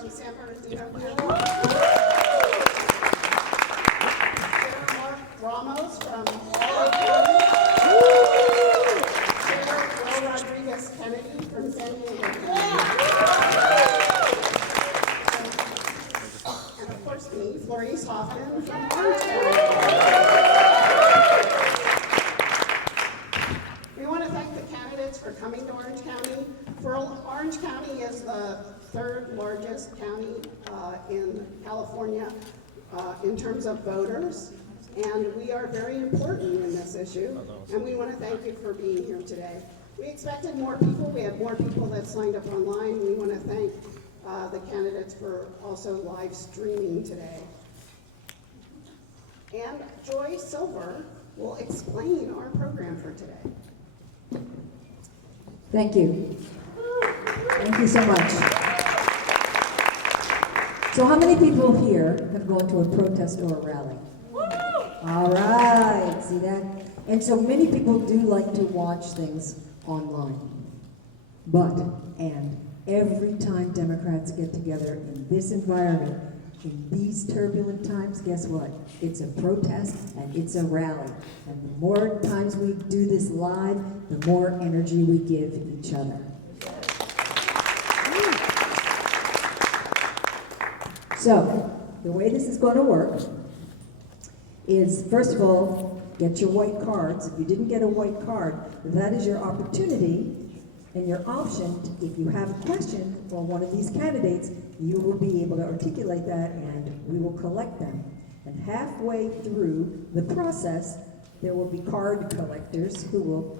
from San Bernardino County. Sarah Ramos from LA County. Sarah Will Rodriguez Kennedy from San Diego County. And of course me, Florice Hoffman from Orange County. We want to thank the candidates for coming to Orange County. Orange County is the third largest county in California in terms of voters, and we are very important in this issue, and we want to thank you for being here today. We expected more people. We have more people that signed up online. We want to thank the candidates for also live streaming today. And Joy Silver will explain our program for today. Thank you. Thank you so much. So how many people here have gone to a protest or a rally? All right, see that? And so many people do like to watch things online. And every time Democrats get together in this environment, in these turbulent times, guess what? It's a protest and it's a rally. And the more times we do this live, the more energy we give each other. So, the way this is going to work is, first of all, get your white cards. If you didn't get a white card, that is your opportunity and your option. If you have a question for one of these candidates, you will be able to articulate that and we will collect them. And halfway through the process, there will be card collectors who will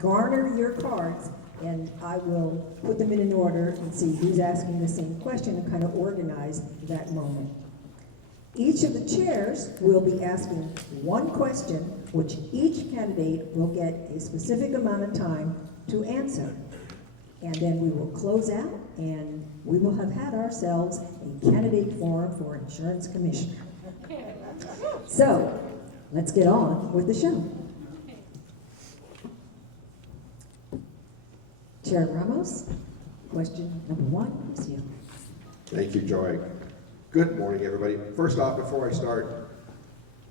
garner your cards, and I will put them in an order and see who's asking the same question and kind of organize that moment. Each of the chairs will be asking one question, which each candidate will get a specific amount of time to answer. And then we will close out, and we will have had ourselves a candidate forum for insurance commissioner. So, let's get on with the show. Chair Ramos, question number 1 is you. Thank you, Joy. Good morning, everybody. First off, before I start,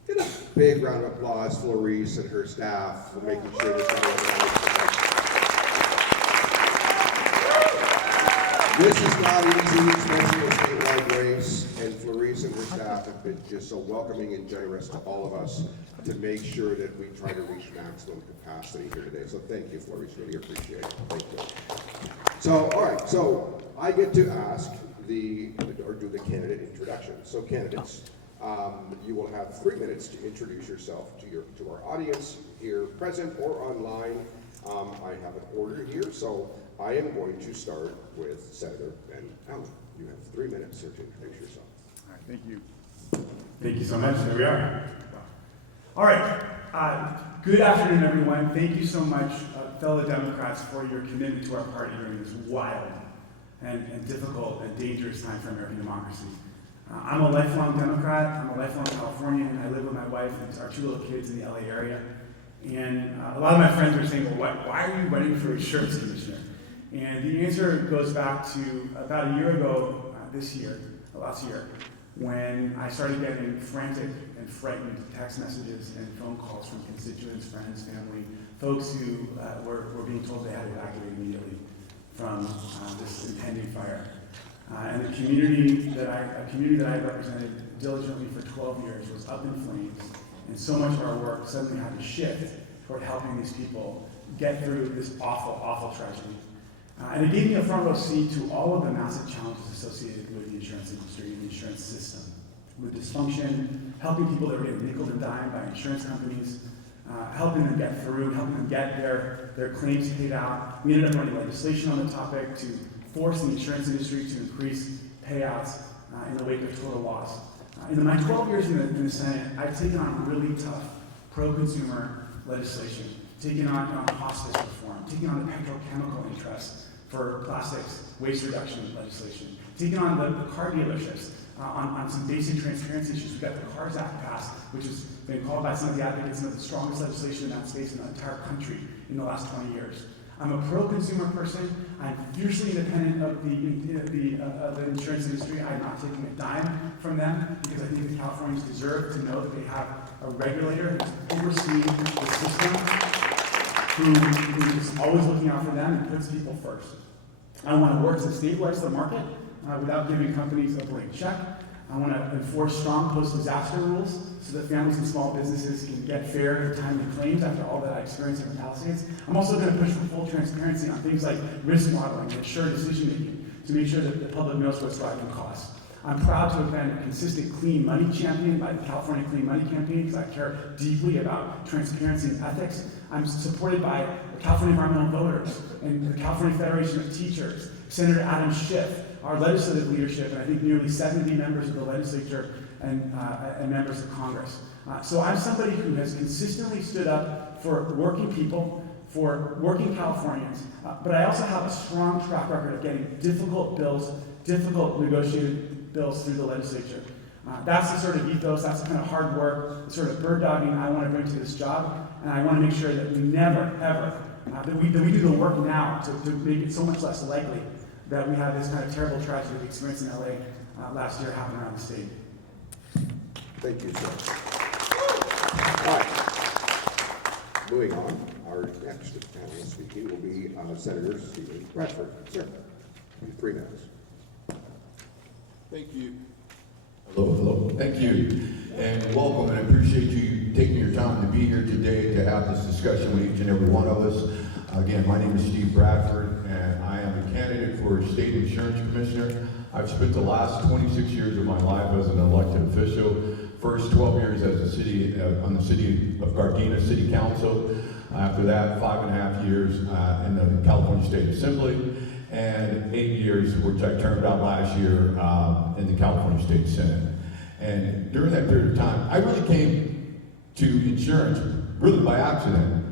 get a big round of applause for Florice and her staff for making sure this got organized. This is not easy, especially a statewide race, and Florice and her staff have been just so welcoming and generous to all of us to make sure that we try to reach maximum capacity here today. So thank you, Florice, really appreciate it. Thank you. So, all right, so I get to ask do the candidate introduction. So candidates, you will have 3 minutes to introduce yourself to our audience here present or online. I have an order here, so I am going to start with Senator Ben Allen. You have 3 minutes here to introduce yourself. All right, thank you. Thank you so much. There we are. All right. Good afternoon, everyone. Thank you so much, fellow Democrats, for your commitment to our party during this wild and difficult and dangerous time for American democracy. I'm a lifelong Democrat. I'm a lifelong Californian. I live with my wife and our 2 little kids in the LA area. And a lot of my friends are saying, well, why are you running for insurance commissioner? And the answer goes back to about a year ago last year, when I started getting frantic and frightened text messages and phone calls from constituents, friends, family, folks who were being told they had to evacuate immediately from this impending fire. And the community that I represented diligently for 12 years was up in flames, and so much of our work suddenly had to shift toward helping these people get through this awful, awful tragedy. And it gave me a front row seat to all of the massive challenges associated with the insurance industry and the insurance system, with dysfunction, helping people that were getting nickel and dimed by insurance companies, helping them get through, helping them get their claims paid out. We ended up running legislation on the topic to force the insurance industry to increase payouts in the wake of total loss. In my 12 years in the Senate, I've taken on really tough pro-consumer legislation, taking on hospice reform, taking on the petrochemical interests for plastics waste reduction legislation, taking on the car dealerships on some basic transparency issues. We got the CARS Act passed, which has been called by some of the advocates some of the strongest legislation in that space in the entire country in the last 20 years. I'm a pro-consumer person. I'm fiercely independent of the insurance industry. I'm not taking a dime from them because I think the Californians deserve to know that they have a regulator who's overseeing the system, who is always looking out for them and puts people first. I want to work to stabilize the market without giving companies a blank check. I want to enforce strong post-disaster rules so that families and small businesses can get fair and timely claims after all that I experienced in the Palisades. I'm also going to push for full transparency on things like risk modeling and assured decision-making to make sure that the public knows what's driving costs. I'm proud to have been a consistent clean money champion by the California Clean Money Campaign because I care deeply about transparency and ethics. I'm supported by the California Environmental Voters and the California Federation of Teachers, Senator Adam Schiff, our legislative leadership, and I think nearly 70 members of the legislature and members of Congress. So I'm somebody who has consistently stood up for working people, for working Californians, but I also have a strong track record of getting difficult bills, difficult negotiated bills through the legislature. That's the sort of ethos, that's the kind of hard work, the sort of bird dogging I want to bring to this job, and I want to make sure that we never, ever, that we do the work now to make it so much less likely that we have this kind of terrible tragedy we experienced in LA last year happen around the state. Thank you, sir. All right. Moving on, our next panelist speaking will be Senator Stephen Bradford. Sir, 3 minutes. Thank you. Hello. Thank you, and welcome, and I appreciate you taking your time to be here today to have this discussion with each and every one of us. Again, my name is Steve Bradford, and I am a candidate for State Insurance Commissioner. I've spent the last 26 years of my life as an elected official. First 12 years as on the City of Gardena City Council. After that, 5.5 years in the California State Assembly, and 8 years, which I termed out last year in the California State Senate. And during that period of time, I really came to insurance really by accident.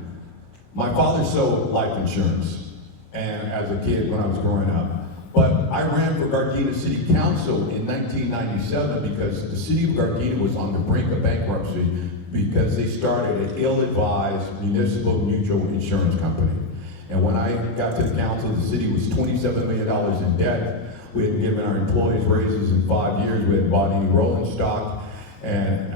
My father sold life insurance, and as a kid when I was growing up. But I ran for Gardena City Council in 1997 because the city of Gardena was on the brink of bankruptcy because they started an ill-advised municipal mutual insurance company. And when I got to the council, the city was $27 million in debt. We had given our employees raises in 5 years. We had bought any rolling stock. And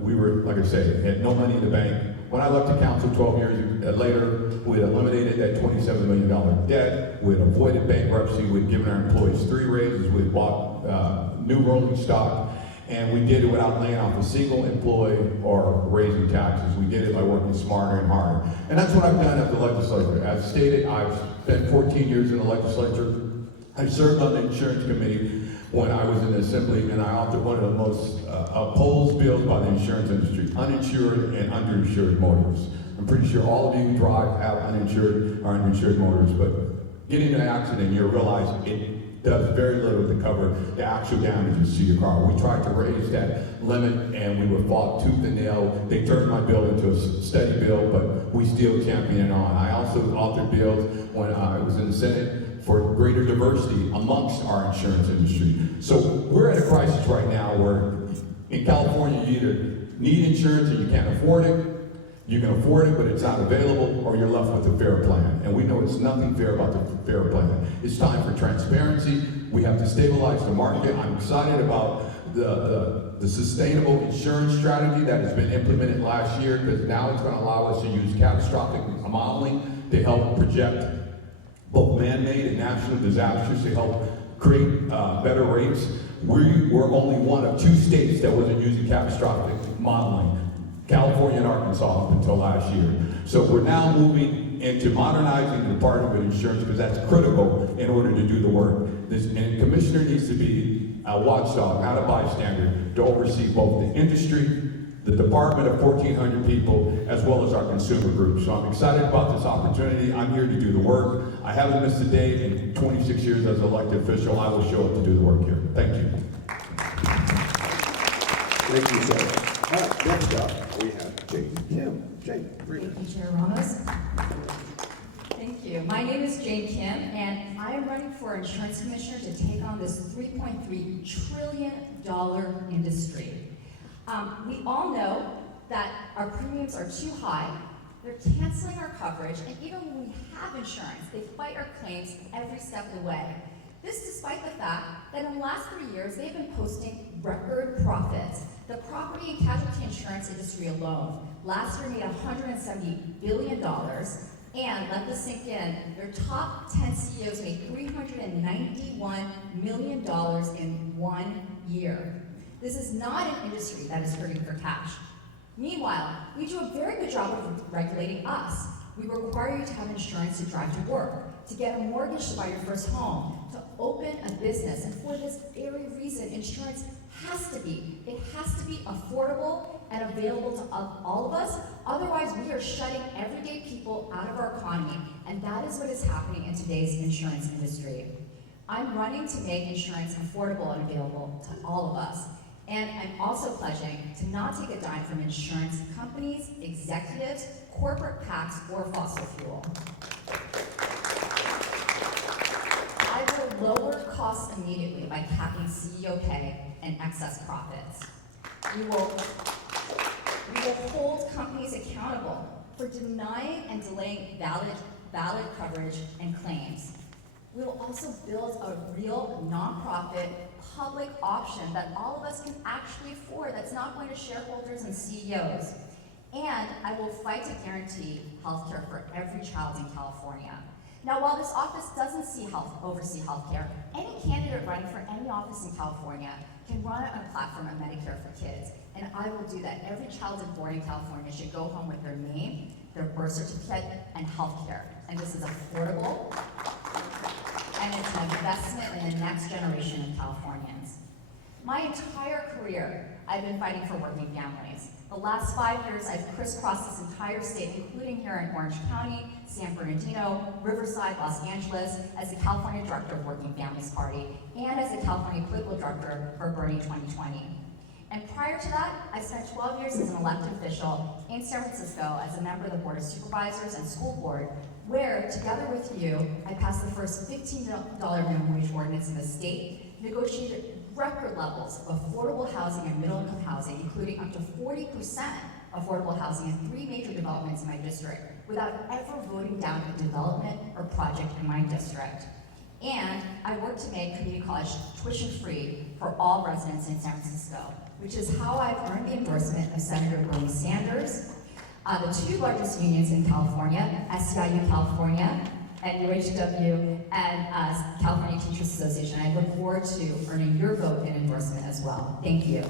we were, like I say, had no money in the bank. When I left the council 12 years later, we had eliminated that $27 million debt. We had avoided bankruptcy. We had given our employees 3 raises. We had bought new rolling stock. And we did it without laying off a single employee or raising taxes. We did it by working smarter and harder. And that's what I've done as the legislature. As stated, I've spent 14 years in the legislature. I served on the insurance committee when I was in the assembly, and I authored one of the most opposed bills by the insurance industry, uninsured and underinsured motorists. I'm pretty sure all of you who drive have uninsured or underinsured motorists, but getting in an accident, you'll realize it does very little to cover the actual damages to your car. We tried to raise that limit, and we were fought tooth and nail. They turned my bill into a steady bill, but we still champion it on. I also authored bills when I was in the Senate for greater diversity amongst our insurance industry. So we're at a crisis right now where in California you either need insurance and you can't afford it, you can afford it but it's not available, or you're left with a fair plan. And we know it's nothing fair about the fair plan. It's time for transparency. We have to stabilize the market. I'm excited about the sustainable insurance strategy that has been implemented last year, because now it's going to allow us to use catastrophic modeling to help project both man-made and natural disasters to help create better rates. We were only one of 2 states that wasn't using catastrophic modeling, California and Arkansas, up until last year. So we're now moving into modernizing the Department of Insurance because that's critical in order to do the work. And the commissioner needs to be a watchdog, not a bystander, to oversee both the industry, the department of 1,400 people, as well as our consumer group. So I'm excited about this opportunity. I'm here to do the work. I haven't missed a day in 26 years as an elected official. I will show up to do the work here. Thank you. Thank you, sir. All right, next up, we have Jane Kim. Jane, 3 minutes. Thank you, Chair Ramos. Thank you. My name is Jane Kim, and I am running for Insurance Commissioner to take on this $3.3 trillion industry. We all know that our premiums are too high, They're canceling our coverage, and even when we have insurance, they fight our claims every step of the way. This despite the fact that in the last 3 years, they've been posting record profits. The property and casualty insurance industry alone last year made $170 billion, and let this sink in, their top 10 CEOs made $391 million in 1 year. This is not an industry that is hurting for cash. Meanwhile, we do a very good job of regulating us. We require you to have insurance to drive to work, to get a mortgage to buy your first home, to open a business, and for this very reason, insurance has to be affordable and available to all of us. Otherwise, we are shutting everyday people out of our economy, and that is what is happening in today's insurance industry. I'm running to make insurance affordable and available to all of us. And I'm also pledging to not take a dime from insurance companies, executives, corporate PACs, or fossil fuel. I will lower costs immediately by capping CEO pay and excess profits. We will hold companies accountable for denying and delaying valid coverage and claims. We will also build a real nonprofit public option that all of us can actually afford, that's not going to shareholders and CEOs. And I will fight to guarantee healthcare for every child in California. Now, while this office doesn't oversee healthcare, any candidate running for any office in California can run on a platform of Medicare for Kids, and I will do that. Every child born in California should go home with their name, their birth certificate, and healthcare. And this is affordable, and it's an investment in the next generation of Californians. My entire career, I've been fighting for working families. The last 5 years, I've crisscrossed this entire state, including here in Orange County, San Bernardino, Riverside, Los Angeles, as the California Director of Working Families Party, and as the California Political Director for Bernie 2020. And prior to that, I spent 12 years as an elected official in San Francisco as a member of the Board of Supervisors and School Board, where, together with you, I passed the first $15 minimum wage ordinance in the state, negotiated record levels of affordable housing and middle-income housing, including up to 40% affordable housing in 3 major developments in my district, without ever voting down a development or project in my district. And I worked to make community college tuition-free for all residents in San Francisco, which is how I've earned the endorsement of Senator Bernie Sanders, the 2 largest unions in California, SEIU California, and UHW, and California Teachers Association. I look forward to earning your vote and endorsement as well. Thank you.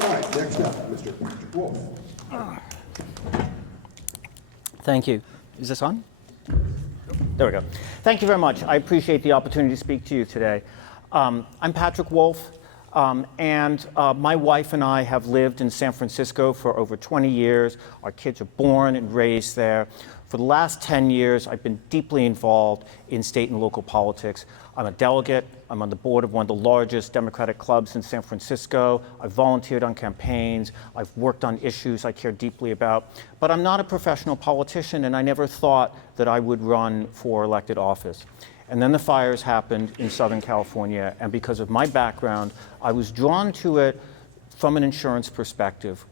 All right, next up, Mr. Patrick Wolf. Thank you. Is this on? There we go. Thank you very much. I appreciate the opportunity to speak to you today. I'm Patrick Wolf, and my wife and I have lived in San Francisco for over 20 years. Our kids are born and raised there. For the last 10 years, I've been deeply involved in state and local politics. I'm a delegate. I'm on the board of one of the largest Democratic clubs in San Francisco. I've volunteered on campaigns. I've worked on issues I care deeply about. But I'm not a professional politician, and I never thought that I would run for elected office. And then the fires happened in Southern California, and because of my background, I was drawn to it from an insurance perspective.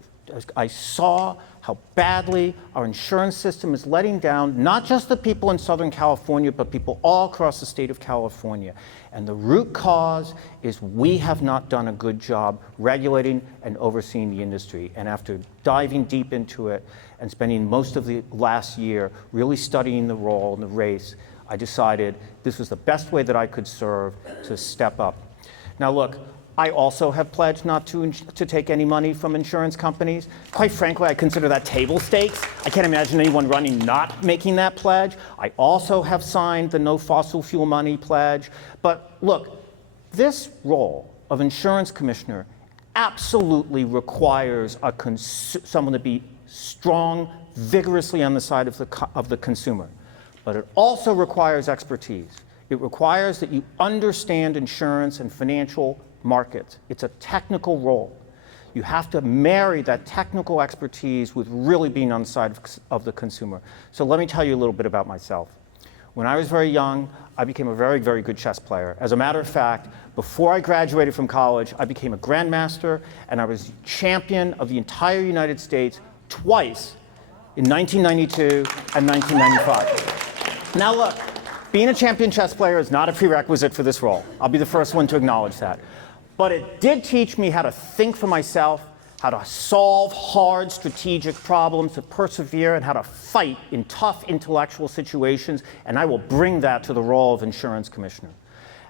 I saw how badly our insurance system is letting down not just the people in Southern California, but people all across the state of California. And the root cause is we have not done a good job regulating and overseeing the industry. And after diving deep into it and spending most of the last year really studying the role and the race, I decided this was the best way that I could serve to step up. Now look, I also have pledged not to take any money from insurance companies. Quite frankly, I consider that table stakes. I can't imagine anyone running not making that pledge. I also have signed the no fossil fuel money pledge. But look, this role of insurance commissioner absolutely requires someone to be strong, vigorously on the side of the consumer. But it also requires expertise. It requires that you understand insurance and financial markets. It's a technical role. You have to marry that technical expertise with really being on the side of the consumer. So let me tell you a little bit about myself. When I was very young, I became a very, very good chess player. As a matter of fact, before I graduated from college, I became a grandmaster, and I was champion of the entire United States twice in 1992 and 1995. Now look, being a champion chess player is not a prerequisite for this role. I'll be the first one to acknowledge that. But it did teach me how to think for myself, how to solve hard strategic problems, to persevere, and how to fight in tough intellectual situations, and I will bring that to the role of insurance commissioner.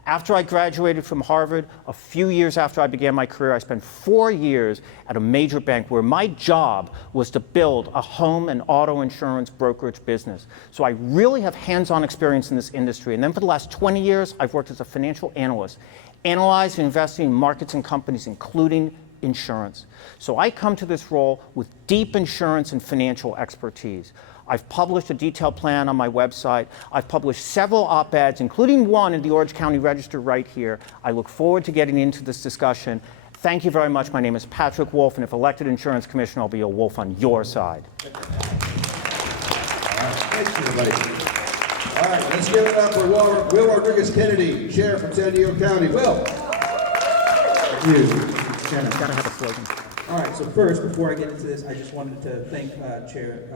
After I graduated from Harvard, a few years after I began my career, I spent 4 years at a major bank where my job was to build a home and auto insurance brokerage business. So I really have hands-on experience in this industry. And then for the last 20 years, I've worked as a financial analyst, analyzing and investing in markets and companies, including insurance. So I come to this role with deep insurance and financial expertise. I've published a detailed plan on my website. I've published several op-eds, including one in the Orange County Register right here. I look forward to getting into this discussion. Thank you very much. My name is Patrick Wolf, and if elected insurance commissioner, I'll be a wolf on your side. Thanks, everybody. All right, let's give it up for Will Rodriguez-Kennedy, Chair from San Diego County. Will. Thank you, Chairman. Gotta have a slogan. All right, so first, before I get into this, I just wanted to thank Chair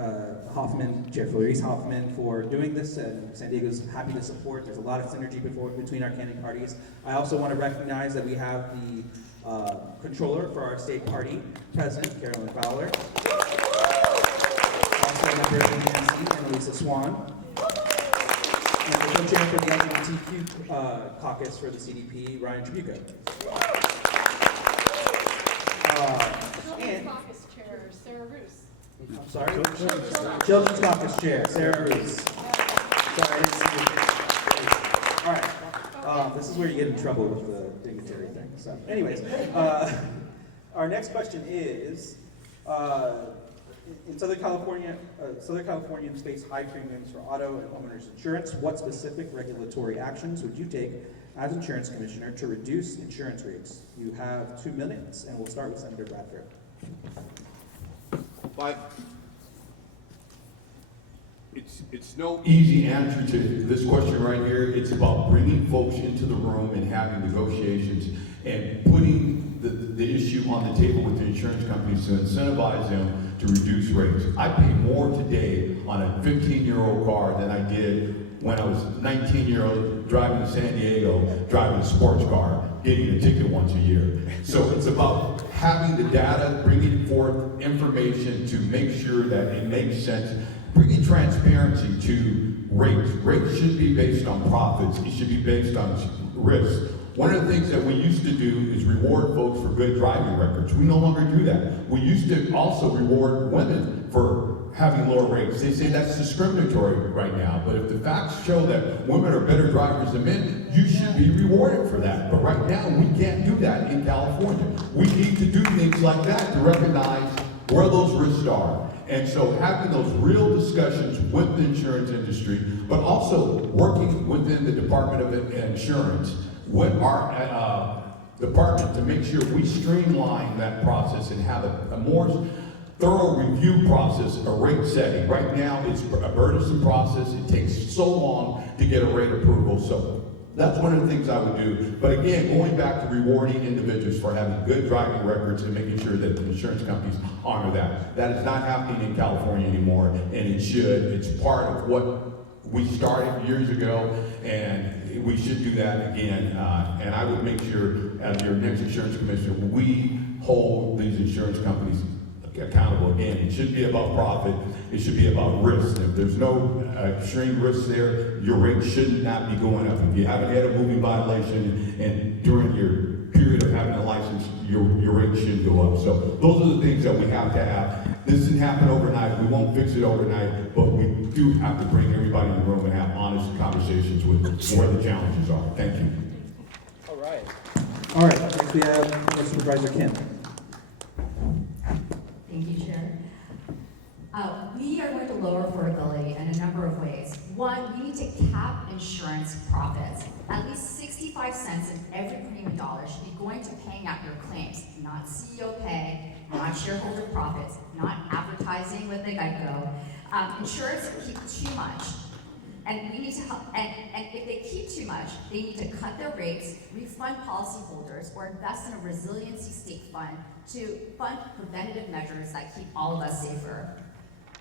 Hoffman, Chair Florice Hoffman, for doing this, and San Diego's happy to support. There's a lot of synergy between our candidate parties. I also want to recognize that we have the controller for our state party, President Carolyn Fowler. Also members of the NC, Annalisa Swan. And the co-chair for the LGBTQ caucus for the CDP, Ryan Tribuco. Children's Caucus Chair, Sarah Roos. I'm sorry? Children's Caucus Chair, Sarah Roos. Sorry, I didn't see you. All right. This is where you get in trouble with the dignitary thing. So, anyways, our next question is, in Southern California, Southern Californians face high premiums for auto and homeowners insurance. What specific regulatory actions would you take as insurance commissioner to reduce insurance rates? You have 2 minutes, and we'll start with Senator Bradford. It's no easy answer to this question right here. It's about bringing folks into the room and having negotiations and putting the issue on the table with the insurance companies to incentivize them to reduce rates. I pay more today on a 15-year-old car than I did when I was 19-year-old driving to San Diego, driving a sports car, getting a ticket once a year. So it's about having the data, bringing forth information to make sure that it makes sense, bringing transparency to rates. Rates should be based on profits. It should be based on risk. One of the things that we used to do is reward folks for good driving records. We no longer do that. We used to also reward women for having lower rates. They say that's discriminatory right now, but if the facts show that women are better drivers than men, you should be rewarded for that. But right now, we can't do that in California. We need to do things like that to recognize where those risks are. And so having those real discussions with the insurance industry, but also working within the Department of Insurance, with our department to make sure we streamline that process and have a more thorough review process of rate setting. Right now, it's a burdensome process. It takes so long to get a rate approval. So that's one of the things I would do. But again, going back to rewarding individuals for having good driving records and making sure that the insurance companies honor that. That is not happening in California anymore, and it should. It's part of what we started years ago, and we should do that again. And I would make sure, as your next insurance commissioner, we hold these insurance companies accountable. Again, it shouldn't be about profit. It should be about risk. If there's no extreme risk there, your rate should not be going up. If you haven't had a moving violation and during your period of having a license, your rate should go up. So those are the things that we have to have. This didn't happen overnight. We won't fix it overnight, but we do have to bring everybody in the room and have honest conversations with where the challenges are. Thank you. All right. All right, next we have Supervisor Kim. Thank you, Chair. We are going to lower affordability in a number of ways. One, we need to cap insurance profits. At least 65 cents in every premium dollar should be going to paying out your claims, not CEO pay, not shareholder profits, not advertising with the Geico. Insurance keep too much, and we need to help. And if they keep too much, they need to cut their rates, refund policyholders, or invest in a resiliency stake fund to fund preventative measures that keep all of us safer.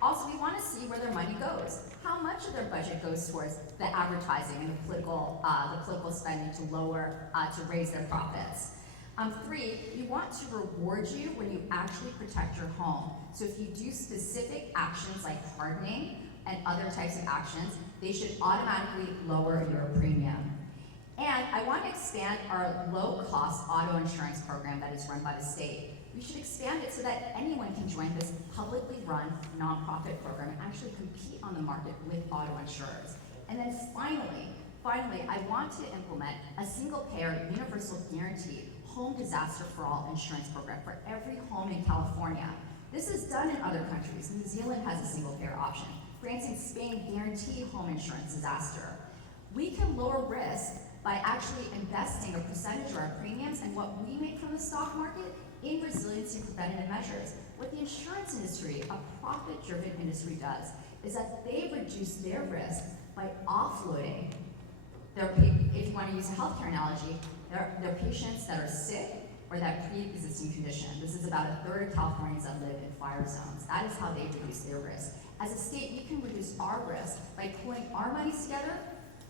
Also, we want to see where their money goes. How much of their budget goes towards the advertising and the political spending to raise their profits. 3, we want to reward you when you actually protect your home. So if you do specific actions like hardening and other types of actions, they should automatically lower your premium. And I want to expand our low-cost auto insurance program that is run by the state. We should expand it so that anyone can join this publicly run nonprofit program and actually compete on the market with auto insurers. And then finally, I want to implement a single-payer universal guaranteed home disaster for all insurance program for every home in California. This is done in other countries. New Zealand has a single-payer option. France and Spain guarantee home insurance disaster. We can lower risk by actually investing a percentage of our premiums and what we make from the stock market in resiliency and preventative measures. What the insurance industry, a profit-driven industry, does is that they reduce their risk by offloading if you want to use a healthcare analogy, their patients that are sick or that pre-existing condition. This is about 1/3 of Californians that live in fire zones. That is how they reduce their risk. As a state, we can reduce our risk by pulling our monies together,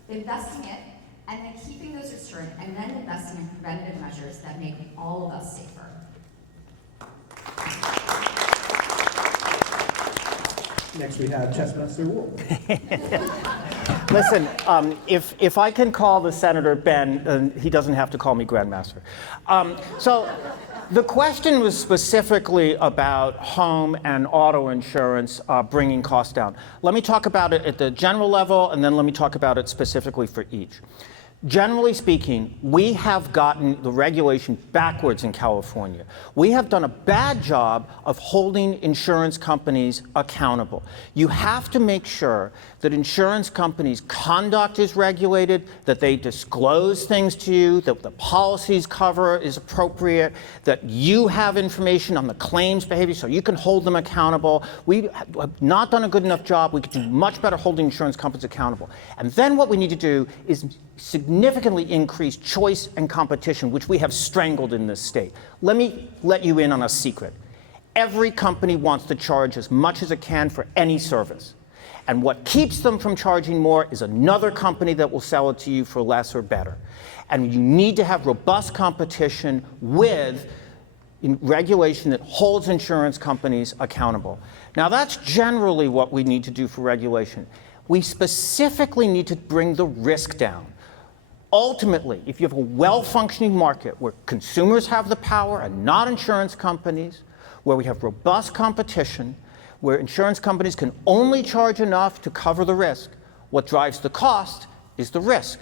investing it, and then keeping those returned, and then investing in preventative measures that make all of us safer. Next we have Chestmaster Wolf. Listen, if I can call the Senator Ben, he doesn't have to call me Grandmaster. So the question was specifically about home and auto insurance bringing costs down. Let me talk about it at the general level, and then let me talk about it specifically for each. Generally speaking, we have gotten the regulation backwards in California. We have done a bad job of holding insurance companies accountable. You have to make sure that insurance companies' conduct is regulated, that they disclose things to you, that the policies cover is appropriate, that you have information on the claims behavior so you can hold them accountable. We have not done a good enough job. We could do much better holding insurance companies accountable. And then what we need to do is significantly increase choice and competition, which we have strangled in this state. Let me let you in on a secret. Every company wants to charge as much as it can for any service. And what keeps them from charging more is another company that will sell it to you for less or better. And you need to have robust competition with regulation that holds insurance companies accountable. Now, that's generally what we need to do for regulation. We specifically need to bring the risk down. Ultimately, if you have a well-functioning market where consumers have the power and not insurance companies, where we have robust competition, where insurance companies can only charge enough to cover the risk, what drives the cost is the risk.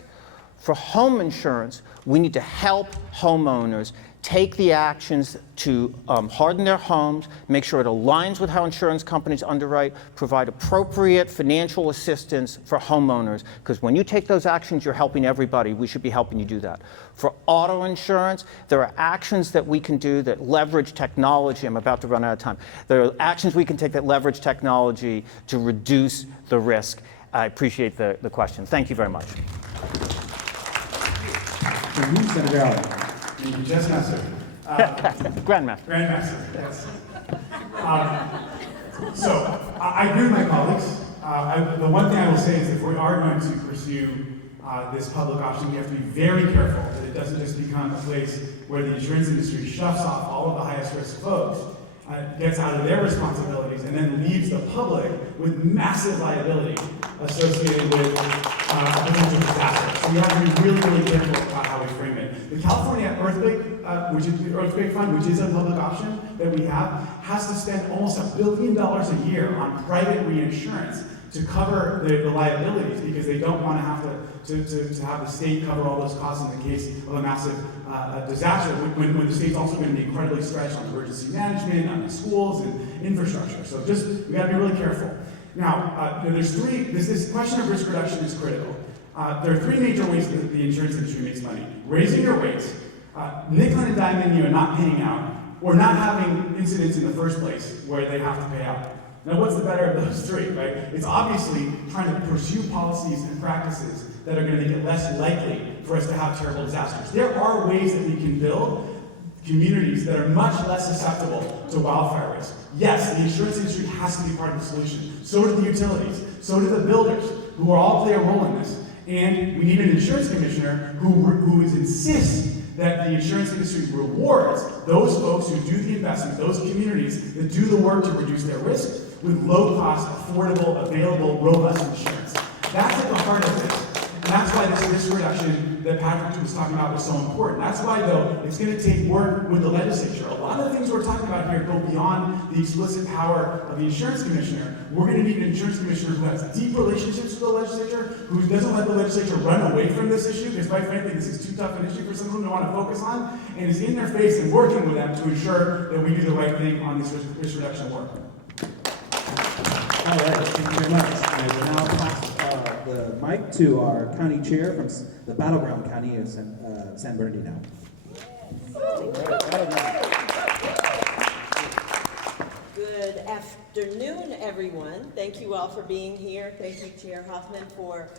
For home insurance, we need to help homeowners take the actions to harden their homes, make sure it aligns with how insurance companies underwrite, provide appropriate financial assistance for homeowners, because when you take those actions, you're helping everybody. We should be helping you do that. For auto insurance, there are actions that we can do that leverage technology. I'm about to run out of time. There are actions we can take that leverage technology to reduce the risk. I appreciate the question. Thank you very much. From you, Senator Allen. Thank you, Chestmaster. Grandmaster. Grandmaster, yes. So, I agree with my colleagues. The one thing I will say is if we are going to pursue this public option, we have to be very careful that it doesn't just become a place where the insurance industry shuffs off all of the highest risk folks, gets out of their responsibilities, and then leaves the public with massive liability associated with potential disaster. So we have to be really, really careful about how we frame it. The California Earthquake, which is the Earthquake Fund, which is a public option that we have, has to spend almost $1 billion a year on private reinsurance to cover the liabilities, because they don't want to have to have the state cover all those costs in the case of a massive disaster, when the state's also going to be incredibly stretched on emergency management, on the schools and infrastructure. So we got to be really careful. Now, this question of risk reduction is critical. There are 3 major ways that the insurance industry makes money: raising your rates, nickel and diming you and not paying out, or not having incidents in the first place where they have to pay out. Now, what's the better of those three, right? It's obviously trying to pursue policies and practices that are going to make it less likely for us to have terrible disasters. There are ways that we can build communities that are much less susceptible to wildfire risk. Yes, the insurance industry has to be part of the solution. So do the utilities. So do the builders, who all play a role in this. And we need an insurance commissioner who insists that the insurance industry rewards those folks who do the investment, those communities that do the work to reduce their risk with low-cost, affordable, available, robust insurance. That's at the heart of this. And that's why this risk reduction that Patrick was talking about was so important. That's why, though, it's going to take work with the legislature. A lot of the things we're talking about here go beyond the explicit power of the insurance commissioner. We're going to need an insurance commissioner who has deep relationships with the legislature, who doesn't let the legislature run away from this issue, because quite frankly, this is too tough an issue for some of them to want to focus on, and is in their face and working with them to ensure that we do the right thing on this risk reduction work. All right, thank you very much. I will now pass the mic to our county chair from the battleground county of San Bernardino. Good afternoon, everyone. Thank you all for being here. Thank you, Chair Hoffman, for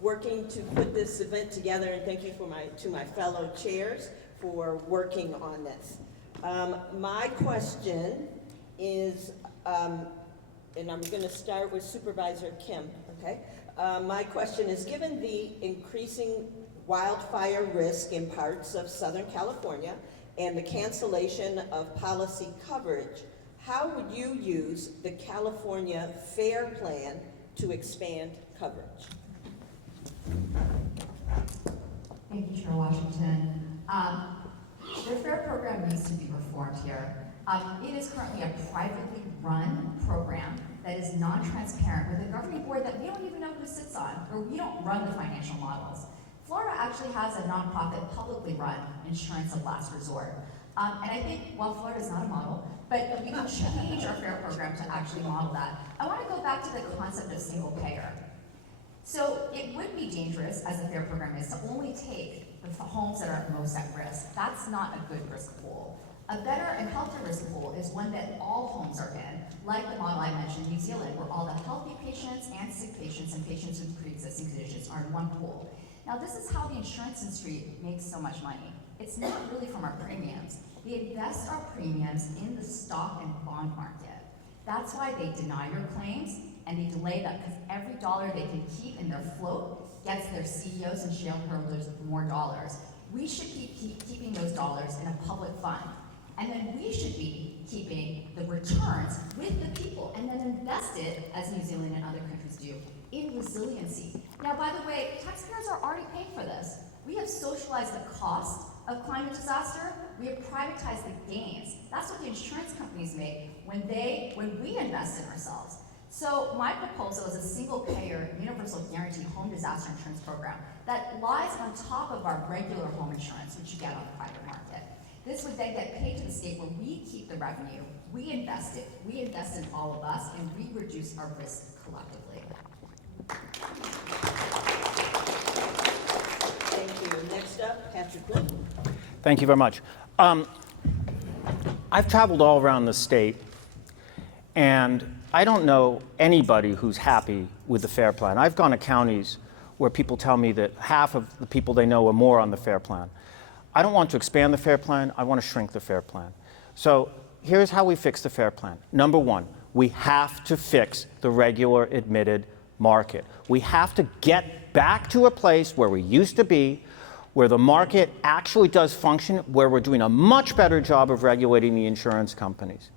working to put this event together, and thank you to my fellow chairs for working on this. My question is, and I'm going to start with Supervisor Kim, okay? My question is, given the increasing wildfire risk in parts of Southern California and the cancellation of policy coverage, how would you use the California FAIR Plan to expand coverage? Thank you, Chair Washington. The FAIR program needs to be reformed here. It is currently a privately run program that is non-transparent with a governing board that we don't even know who sits on, or we don't run the financial models. Florida actually has a nonprofit publicly run insurance of last resort. And I think, while Florida is not a model, but we can change our FAIR program to actually model that. I want to go back to the concept of single payer. So it would be dangerous, as the FAIR program is, to only take the homes that are most at risk. That's not a good risk pool. A better and healthier risk pool is one that all homes are in, like the model I mentioned, New Zealand, where all the healthy patients and sick patients and patients with pre-existing conditions are in one pool. Now, this is how the insurance industry makes so much money. It's not really from our premiums. They invest our premiums in the stock and bond market. That's why they deny your claims and they delay that, because every dollar they can keep in their float gets their CEOs and shareholders more dollars. We should keep keeping those dollars in a public fund. And then we should be keeping the returns with the people and then invest it, as New Zealand and other countries do, in resiliency. Now, by the way, taxpayers are already paying for this. We have socialized the cost of climate disaster. We have privatized the gains. That's what the insurance companies make when we invest in ourselves. So my proposal is a single-payer, universal guaranteed home disaster insurance program that lies on top of our regular home insurance, which you get on the private market. This would then get paid to the state, where we keep the revenue, we invest it, we invest in all of us, and we reduce our risk collectively. Thank you. Next up, Patrick Wood. Thank you very much. I've traveled all around the state, and I don't know anybody who's happy with the FAIR Plan. I've gone to counties where people tell me that half of the people they know are more on the FAIR Plan. I don't want to expand the FAIR Plan, I want to shrink the FAIR Plan. So here's how we fix the FAIR Plan. Number one, we have to fix the regular admitted market. We have to get back to a place where we used to be, where the market actually does function, where we're doing a much better job of regulating the insurance companies.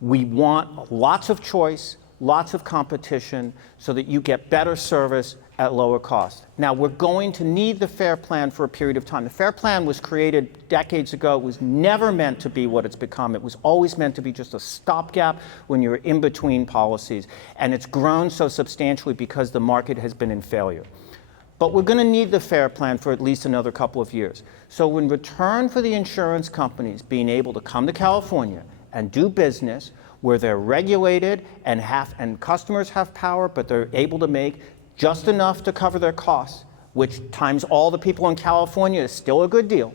We want lots of choice, lots of competition, so that you get better service at lower cost. Now, we're going to need the FAIR Plan for a period of time. The FAIR Plan was created decades ago. It was never meant to be what it's become. It was always meant to be just a stopgap when you're in between policies. And it's grown so substantially because the market has been in failure. But we're going to need the FAIR Plan for at least another couple of years. So in return for the insurance companies being able to come to California and do business where they're regulated and customers have power, but they're able to make just enough to cover their costs, which times all the people in California is still a good deal.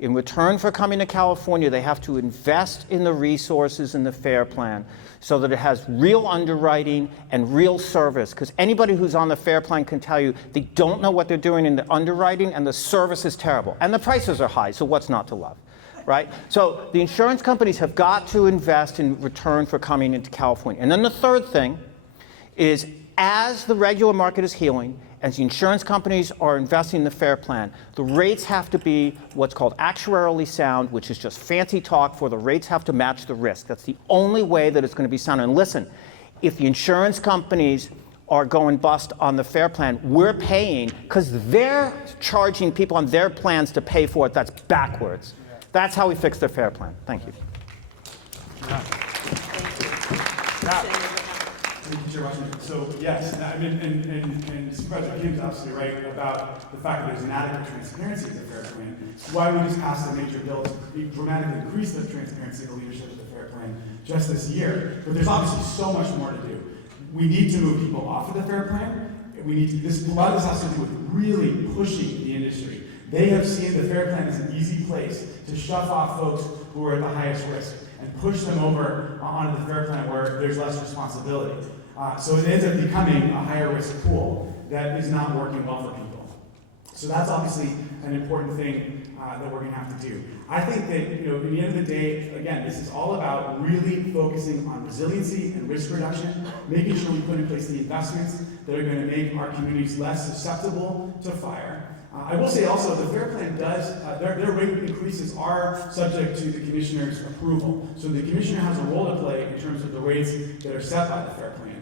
In return for coming to California, they have to invest in the resources in the FAIR Plan so that it has real underwriting and real service. Because anybody who's on the FAIR Plan can tell you they don't know what they're doing in the underwriting, and the service is terrible. And the prices are high, so what's not to love, right? So the insurance companies have got to invest in return for coming into California. And then the third thing is, as the regular market is healing, as the insurance companies are investing in the FAIR Plan, the rates have to be what's called actuarially sound, which is just fancy talk for the rates have to match the risk. That's the only way that it's going to be sound. And listen, if the insurance companies are going bust on the FAIR Plan, we're paying because they're charging people on their plans to pay for it. That's backwards. That's how we fix the FAIR Plan. Thank you. Thank you, Chair Washington. So yes, I mean, and Supervisor Kim's absolutely right about the fact that there's inadequate transparency in the FAIR Plan. It's why we just passed a major bill to dramatically increase the transparency of the leadership of the FAIR Plan just this year. But there's obviously so much more to do. We need to move people off of the FAIR Plan. We need to, a lot of this has to do with really pushing the industry. They have seen the FAIR Plan as an easy place to shove off folks who are at the highest risk and push them over onto the FAIR Plan where there's less responsibility. So it ends up becoming a higher risk pool that is not working well for people. So that's obviously an important thing that we're going to have to do. I think that, at the end of the day, again, this is all about really focusing on resiliency and risk reduction, making sure we put in place the investments that are going to make our communities less susceptible to fire. I will say also, the FAIR Plan does, their rate increases are subject to the Commissioner's approval. So the Commissioner has a role to play in terms of the rates that are set by the FAIR Plan.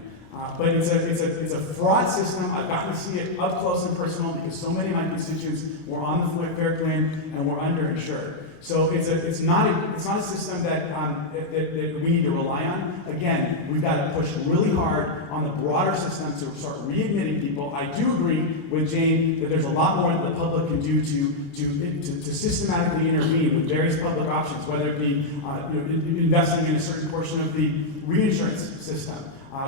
But it's a fraud system. I've gotten to see it up close and personal because so many of my constituents were on the FAIR Plan and were underinsured. So it's not a system that we need to rely on. Again, we've got to push really hard on the broader system to start readmitting people. I do agree with Jane that there's a lot more that the public can do to systematically intervene with various public options, whether it be investing in a certain portion of the reinsurance system.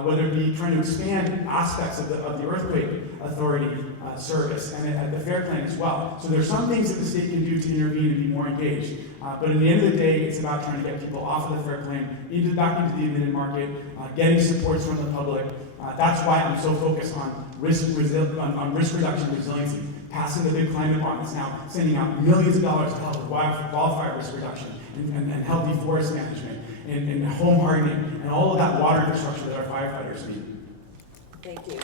Whether it be trying to expand aspects of the earthquake authority service and at the FAIR Plan as well. So there's some things that the state can do to intervene and be more engaged. But at the end of the day, it's about trying to get people off of the FAIR Plan, back into the admitted market, getting supports from the public. That's why I'm so focused on risk reduction resiliency, passing the big climate bond that's now sending out millions of dollars to help with wildfire risk reduction and healthy forest management. And home hardening, and all of that water infrastructure that our firefighters need. Thank you.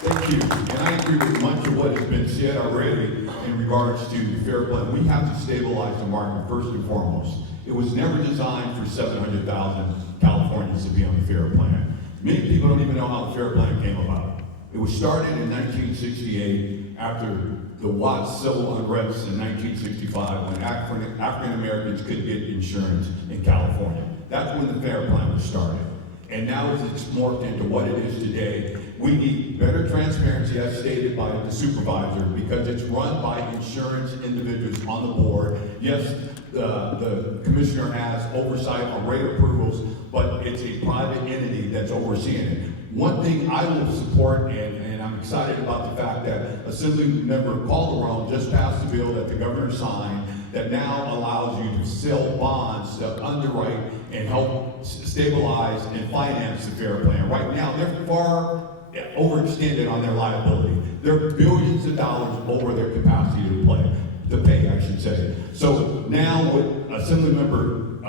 Thank you. And I agree with much of what has been said already in regards to the FAIR Plan. We have to stabilize the market first and foremost. It was never designed for 700,000 Californians to be on the FAIR Plan. Many people don't even know how the FAIR Plan came about. It was started in 1968 after the Watts civil unrest in 1965 when African Americans couldn't get insurance in California. That's when the FAIR Plan was started. And now as it's morphed into what it is today, we need better transparency as stated by the supervisor because it's run by insurance individuals on the board. Yes, the commissioner has oversight on rate approvals, but it's a private entity that's overseeing it. One thing I will support, and I'm excited about the fact that Assemblymember Calderon just passed a bill that the governor signed that now allows you to sell bonds to underwrite and help stabilize and finance the FAIR Plan. Right now, they're far overextended on their liability. They're billions of dollars over their capacity to pay, I should say. So now with Assemblymember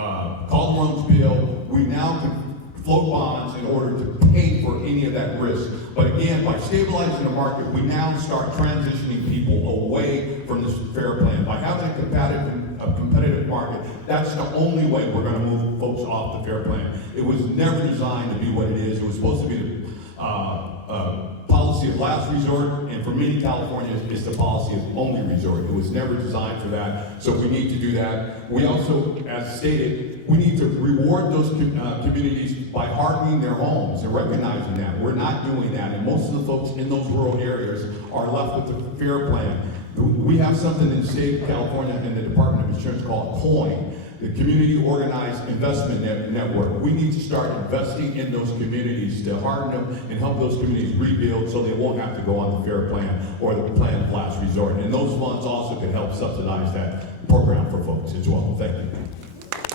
Calderon's bill, we now can float bonds in order to pay for any of that risk. But again, by stabilizing the market, we now start transitioning people away from this FAIR Plan. By having a competitive market, that's the only way we're going to move folks off the FAIR Plan. It was never designed to be what it is. It was supposed to be the policy of last resort, and for many Californians, it's the policy of only resort. It was never designed for that, so we need to do that. We also, as stated, we need to reward those communities by hardening their homes and recognizing that. We're not doing that, and most of the folks in those rural areas are left with the FAIR Plan. We have something in the state of California and the Department of Insurance called COIN. the community organized investment network. We need to start investing in those communities to harden them and help those communities rebuild so they won't have to go on the FAIR Plan or the plan of last resort. And those funds also could help subsidize that program for folks as well. Thank you. Thank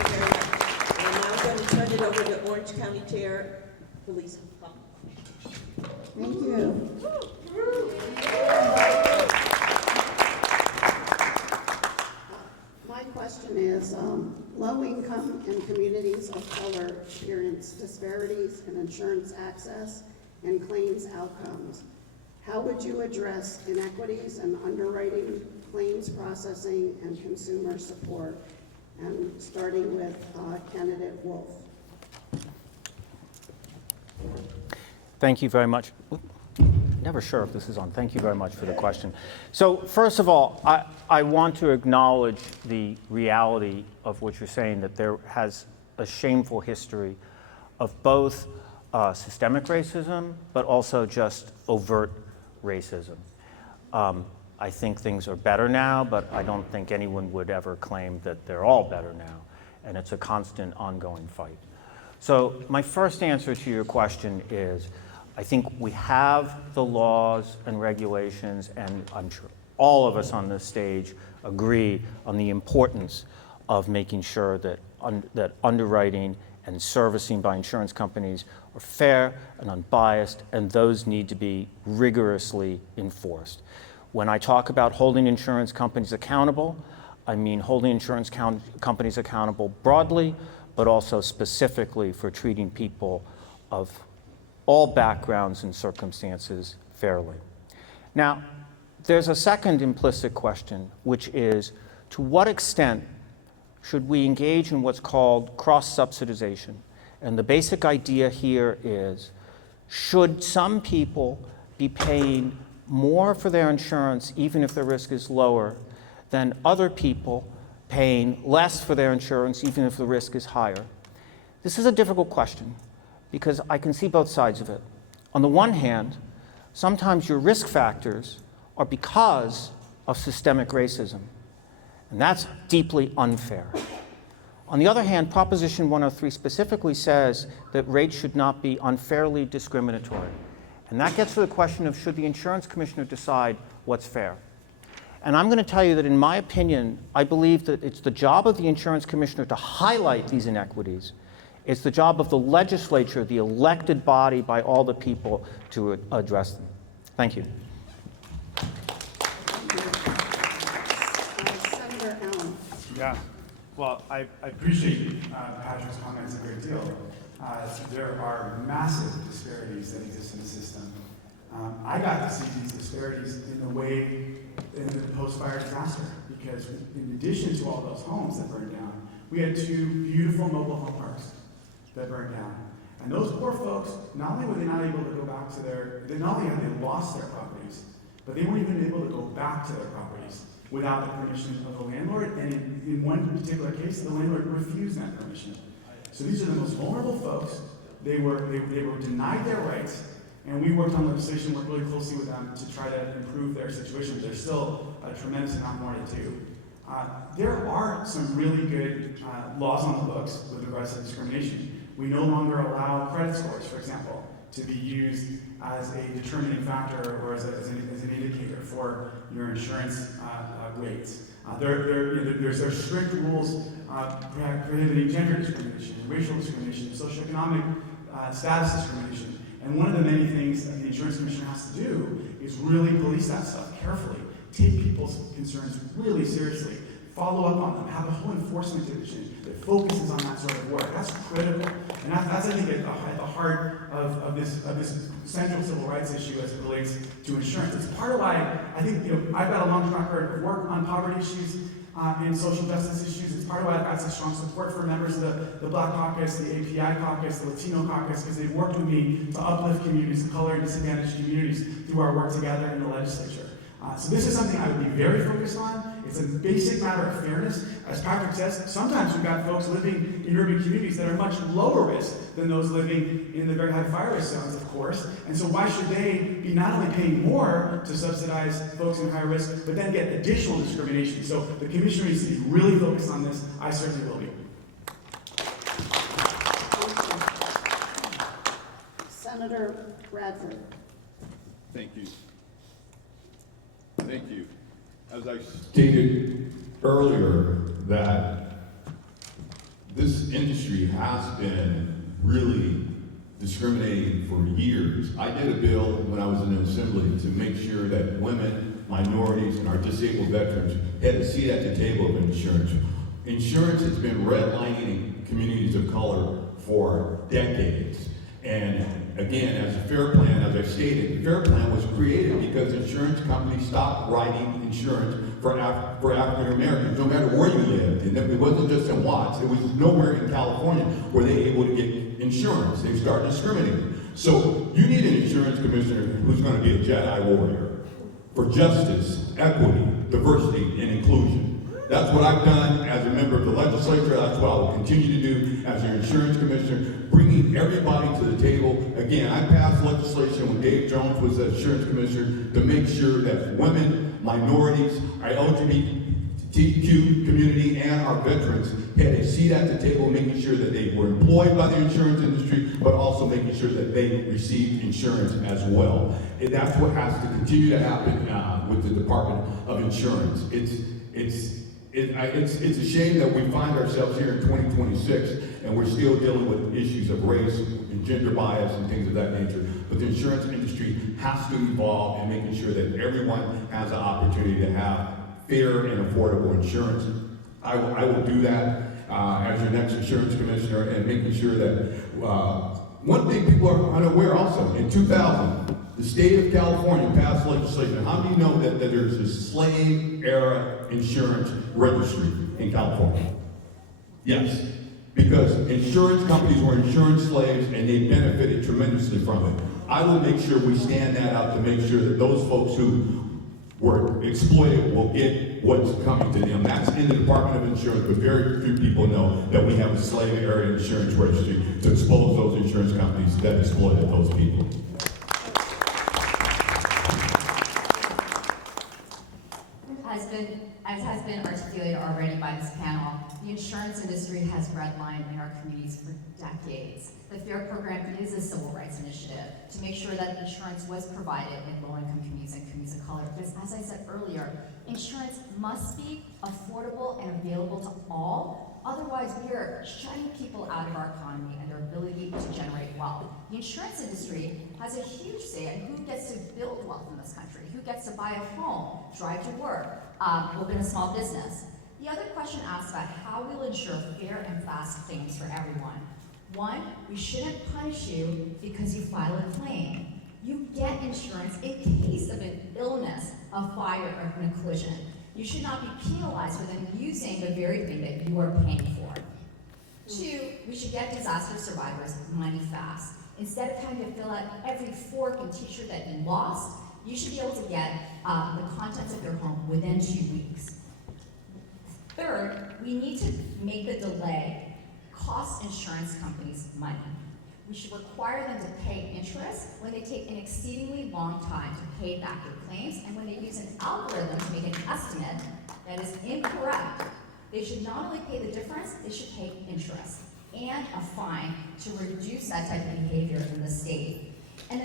you very much. And now I'm going to turn it over to Orange County Chair Felice Hoffman. Thank you. My question is, low income and communities of color experience disparities in insurance access and claims outcomes. How would you address inequities in underwriting, claims processing, and consumer support? And starting with candidate Wolf. Thank you very much. Never sure if this is on. Thank you very much for the question. So first of all, I want to acknowledge the reality of what you're saying, that there has a shameful history of both systemic racism, but also just overt racism. I think things are better now, but I don't think anyone would ever claim that they're all better now. And it's a constant, ongoing fight. So my first answer to your question is, I think we have the laws and regulations, and I'm sure all of us on this stage agree on the importance of making sure that, that underwriting and servicing by insurance companies are fair and unbiased, and those need to be rigorously enforced. When I talk about holding insurance companies accountable, I mean holding insurance companies accountable broadly, but also specifically for treating people of all backgrounds and circumstances fairly. Now, there's a second implicit question, which is, to what extent should we engage in what's called cross-subsidization? And the basic idea here is, should some people be paying more for their insurance, even if the risk is lower, than other people paying less for their insurance, even if the risk is higher? This is a difficult question, because I can see both sides of it. On the one hand, sometimes your risk factors are because of systemic racism, and that's deeply unfair. On the other hand, Proposition 103 specifically says that rates should not be unfairly discriminatory. And that gets to the question of, should the insurance commissioner decide what's fair? And I'm going to tell you that in my opinion, I believe that it's the job of the insurance commissioner to highlight these inequities. It's the job of the legislature, the elected body by all the people, to address them. Thank you. Senator Allen. Yeah, well, I appreciate Patrick's comments a great deal. There are massive disparities that exist in the system. I got to see these disparities in the way in the post-fire disaster, because in addition to all those homes that burned down, we had 2 beautiful mobile home parks that burned down. And those poor folks, not only were they not able to go back to not only had they lost their properties, but they weren't even able to go back to their properties without the permission of the landlord. And in one particular case, the landlord refused that permission. So these are the most vulnerable folks. They were denied their rights, and we worked on legislation, worked really closely with them to try to improve their situation. There's still a tremendous amount more to do. There are some really good laws on the books with regards to discrimination. We no longer allow credit scores, for example, to be used as a determining factor or as an indicator for your insurance rates. There's strict rules prohibiting gender discrimination, racial discrimination, socioeconomic status discrimination. And one of the many things that the insurance commissioner has to do is really police that stuff carefully, take people's concerns really seriously, follow up on them, have a whole enforcement division that focuses on that sort of work. That's critical. And that's I think, at the heart of this central civil rights issue as it relates to insurance. It's part of why I think, I've got a long track record of work on poverty issues and social justice issues. It's part of why I've got such strong support for members of the Black Caucus, the API Caucus, the Latino Caucus, because they've worked with me to uplift communities of color and disadvantaged communities through our work together in the legislature. So this is something I would be very focused on. It's a basic matter of fairness. As Patrick says, sometimes we've got folks living in urban communities that are much lower risk than those living in the very high fire risk zones, of course. And so why should they be not only paying more to subsidize folks in high risk, but then get additional discrimination? So the commissioner needs to be really focused on this. I certainly will be. Senator Bradford. Thank you. Thank you. As I stated earlier, that this industry has been really discriminating for years. I did a bill when I was in the assembly to make sure that women, minorities, and our disabled veterans had a seat at the table of insurance. Insurance has been redlining in communities of color for decades. And again, as a FAIR Plan, as I stated, the FAIR Plan was created because insurance companies stopped writing insurance for African Americans, no matter where you lived. And it wasn't just in Watts, it was nowhere in California were they able to get insurance. They started discriminating. So you need an insurance commissioner who's going to be a Jedi warrior for justice, equity, diversity, and inclusion. That's what I've done as a member of the legislature. That's what I will continue to do as your insurance commissioner, bringing everybody to the table. Again, I passed legislation when Dave Jones was the insurance commissioner to make sure that women, minorities, our LGBTQ community, and our veterans had a seat at the table, making sure that they were employed by the insurance industry, but also making sure that they received insurance as well. And that's what has to continue to happen with the Department of Insurance. It's a shame that we find ourselves here in 2026 and we're still dealing with issues of race and gender bias and things of that nature. But the insurance industry has to evolve in making sure that everyone has an opportunity to have fair and affordable insurance. I will do that as your next insurance commissioner, and making sure that one thing people are unaware also, in 2000, the state of California passed legislation. How many know that there's a slave era insurance registry in California? Yes, because insurance companies were insurance slaves and they benefited tremendously from it. I will make sure we stand that out to make sure that those folks who were exploited will get what's coming to them. That's in the Department of Insurance, but very few people know that we have a slave era insurance registry to expose those insurance companies that exploited those people. As has been articulated already by this panel, the insurance industry has redlined in our communities for decades. The FAIR program is a civil rights initiative to make sure that insurance was provided in low-income communities and communities of color. Because as I said earlier, insurance must be affordable and available to all. Otherwise, we are shutting people out of our economy and their ability to generate wealth. The insurance industry has a huge say in who gets to build wealth in this country, who gets to buy a home, drive to work, open a small business. The other question asks about how we'll ensure fair and fast claims for everyone. One, we shouldn't punish you because you file a claim. You get insurance in case of an illness, a fire, or a collision. You should not be penalized for them using the very thing that you are paying for. Two, we should get disaster survivors money fast. Instead of having to fill out every fork and t-shirt that you lost, you should be able to get the contents of your home within 2 weeks. Third, we need to make the delay cost insurance companies money. We should require them to pay interest when they take an exceedingly long time to pay back their claims, and when they use an algorithm to make an estimate that is incorrect. They should not only pay the difference, they should pay interest and a fine to reduce that type of behavior in the state. And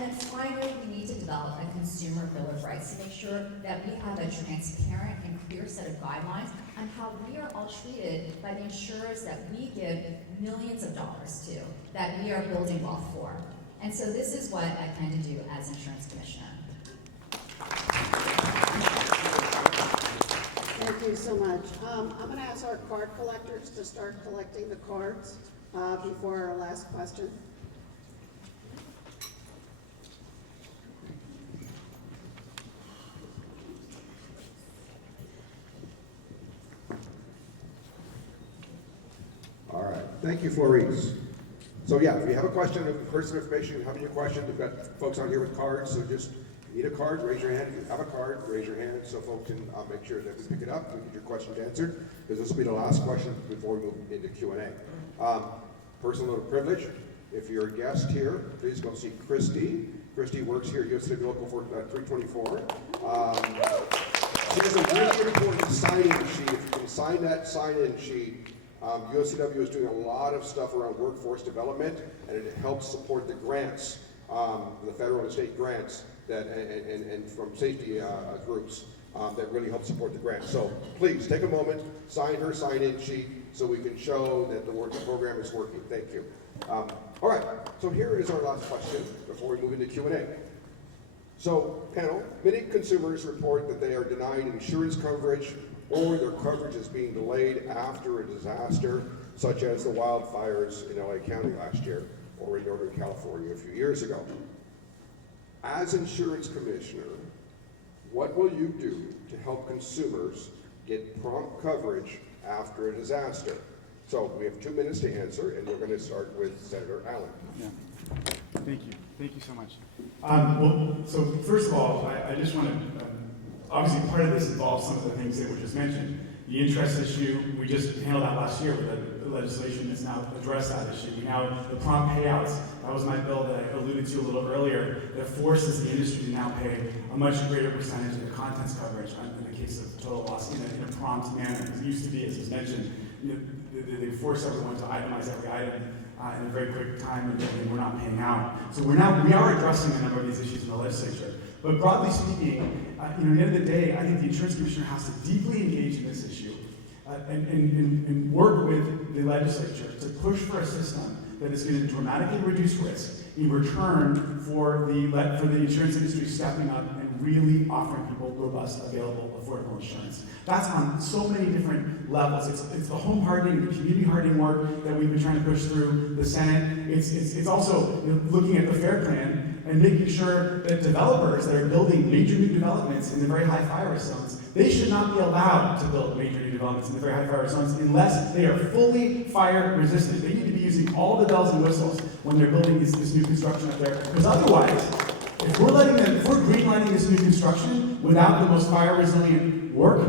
then finally, we need to develop a consumer bill of rights to make sure that we have a transparent and clear set of guidelines on how we are all treated by the insurers that we give millions of dollars to, that we are building wealth for. And so this is what I plan to do as insurance commissioner. Thank you so much. I'm going to ask our card collectors to start collecting the cards before our last question. All right, thank you, Florence. So yeah, if you have a question, personal information, you have any questions, we've got folks on here with cards, so just need a card, raise your hand. If you have a card, raise your hand so folks can make sure that we pick it up, we get your questions answered, because this will be the last question before we move into Q&A. Personal privilege, if you're a guest here, please go see Christy. Christy works here at USW Local 324. She has a really important sign-in sheet. If you can sign that sign-in sheet, USCW is doing a lot of stuff around workforce development, and it helps support the grants, the federal and state grants that and from safety groups that really help support the grants. So please take a moment, sign her sign-in sheet so we can show that the program is working. Thank you. All right, so here is our last question before we move into Q&A. So, panel, many consumers report that they are denied insurance coverage or their coverage is being delayed after a disaster, such as the wildfires in LA County last year or in Northern California a few years ago. As insurance commissioner, what will you do to help consumers get prompt coverage after a disaster? So we have 2 minutes to answer, and we're going to start with Senator Allen. Yeah. Thank you. Thank you so much. Well, so first of all, I just want to, obviously part of this involves some of the things that were just mentioned. The interest issue, we just handled that last year with the legislation that's now addressed that issue. Now, the prompt payouts, that was my bill that I alluded to a little earlier, that forces the industry to now pay a much greater percentage of the contents coverage in the case of total loss in a prompt manner. Because it used to be, as was mentioned, they force everyone to itemize every item in a very quick time, and we're not paying out. So we are addressing a number of these issues in the legislature. But broadly speaking, at the end of the day, I think the insurance commissioner has to deeply engage in this issue and work with the legislature to push for a system that is going to dramatically reduce risk in return for the insurance industry stepping up and really offering people robust, available, affordable insurance. That's on so many different levels. It's the home hardening, the community hardening work that we've been trying to push through the Senate. It's also looking at the FAIR Plan and making sure that developers that are building major new developments in the very high fire risk zones, they should not be allowed to build major new developments in the very high fire risk zones unless they are fully fire resistant. They need to be using all the bells and whistles when they're building this new construction up there, because otherwise, if we're greenlighting this new construction without the most fire resilient work,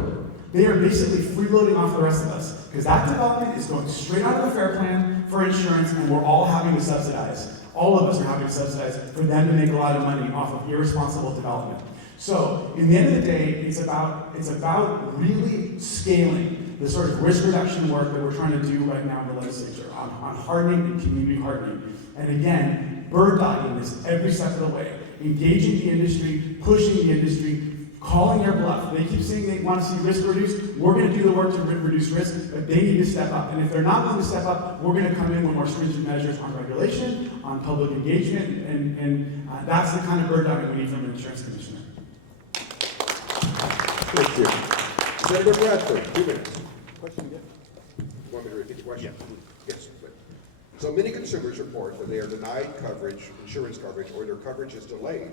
they are basically freeloading off the rest of us, because that development is going straight out of the FAIR Plan for insurance, and we're all having to subsidize. All of us are having to subsidize for them to make a lot of money off of irresponsible development. So, in the end of the day, it's about really scaling the sort of risk reduction work that we're trying to do right now in the legislature on hardening and community hardening. And again, bird dogging this every step of the way, engaging the industry, pushing the industry, calling their bluff. They keep saying they want to see risk reduced. We're going to do the work to reduce risk, but they need to step up. And if they're not willing to step up, we're going to come in with more stringent measures on regulation, on public engagement, and that's the kind of bird dogging we need from an insurance commissioner. Thank you. Senator Bradford, 2 minutes. Question again? You want me to repeat the question? Yeah. Yes. So many consumers report that they are denied coverage, insurance coverage, or their coverage is delayed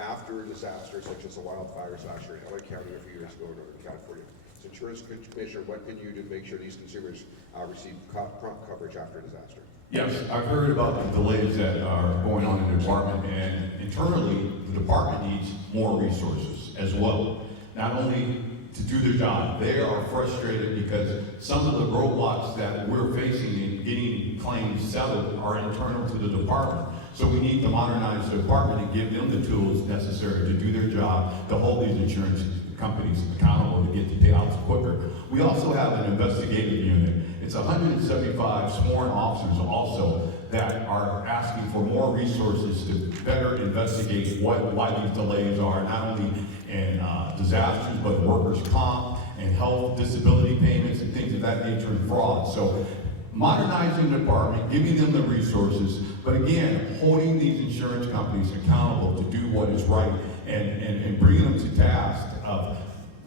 after a disaster such as the wildfires last year in LA County a few years ago in Northern California. So insurance commissioner, what can you do to make sure these consumers receive prompt coverage after a disaster? Yes, I've heard about the delays that are going on in the department, and internally, the department needs more resources as well. Not only to do their job, they are frustrated because some of the roadblocks that we're facing in getting claims settled are internal to the department. So we need to modernize the department and give them the tools necessary to do their job, to hold these insurance companies accountable to get the payouts quicker. We also have an investigative unit. It's 175 sworn officers also that are asking for more resources to better investigate why these delays are, not only in disasters, but workers' comp and health disability payments and things of that nature and fraud. So modernizing the department, giving them the resources, but again, holding these insurance companies accountable to do what is right and bringing them to task of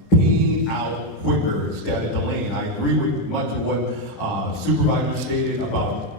paying out quicker instead of delaying. I agree with much of what Supervisor stated about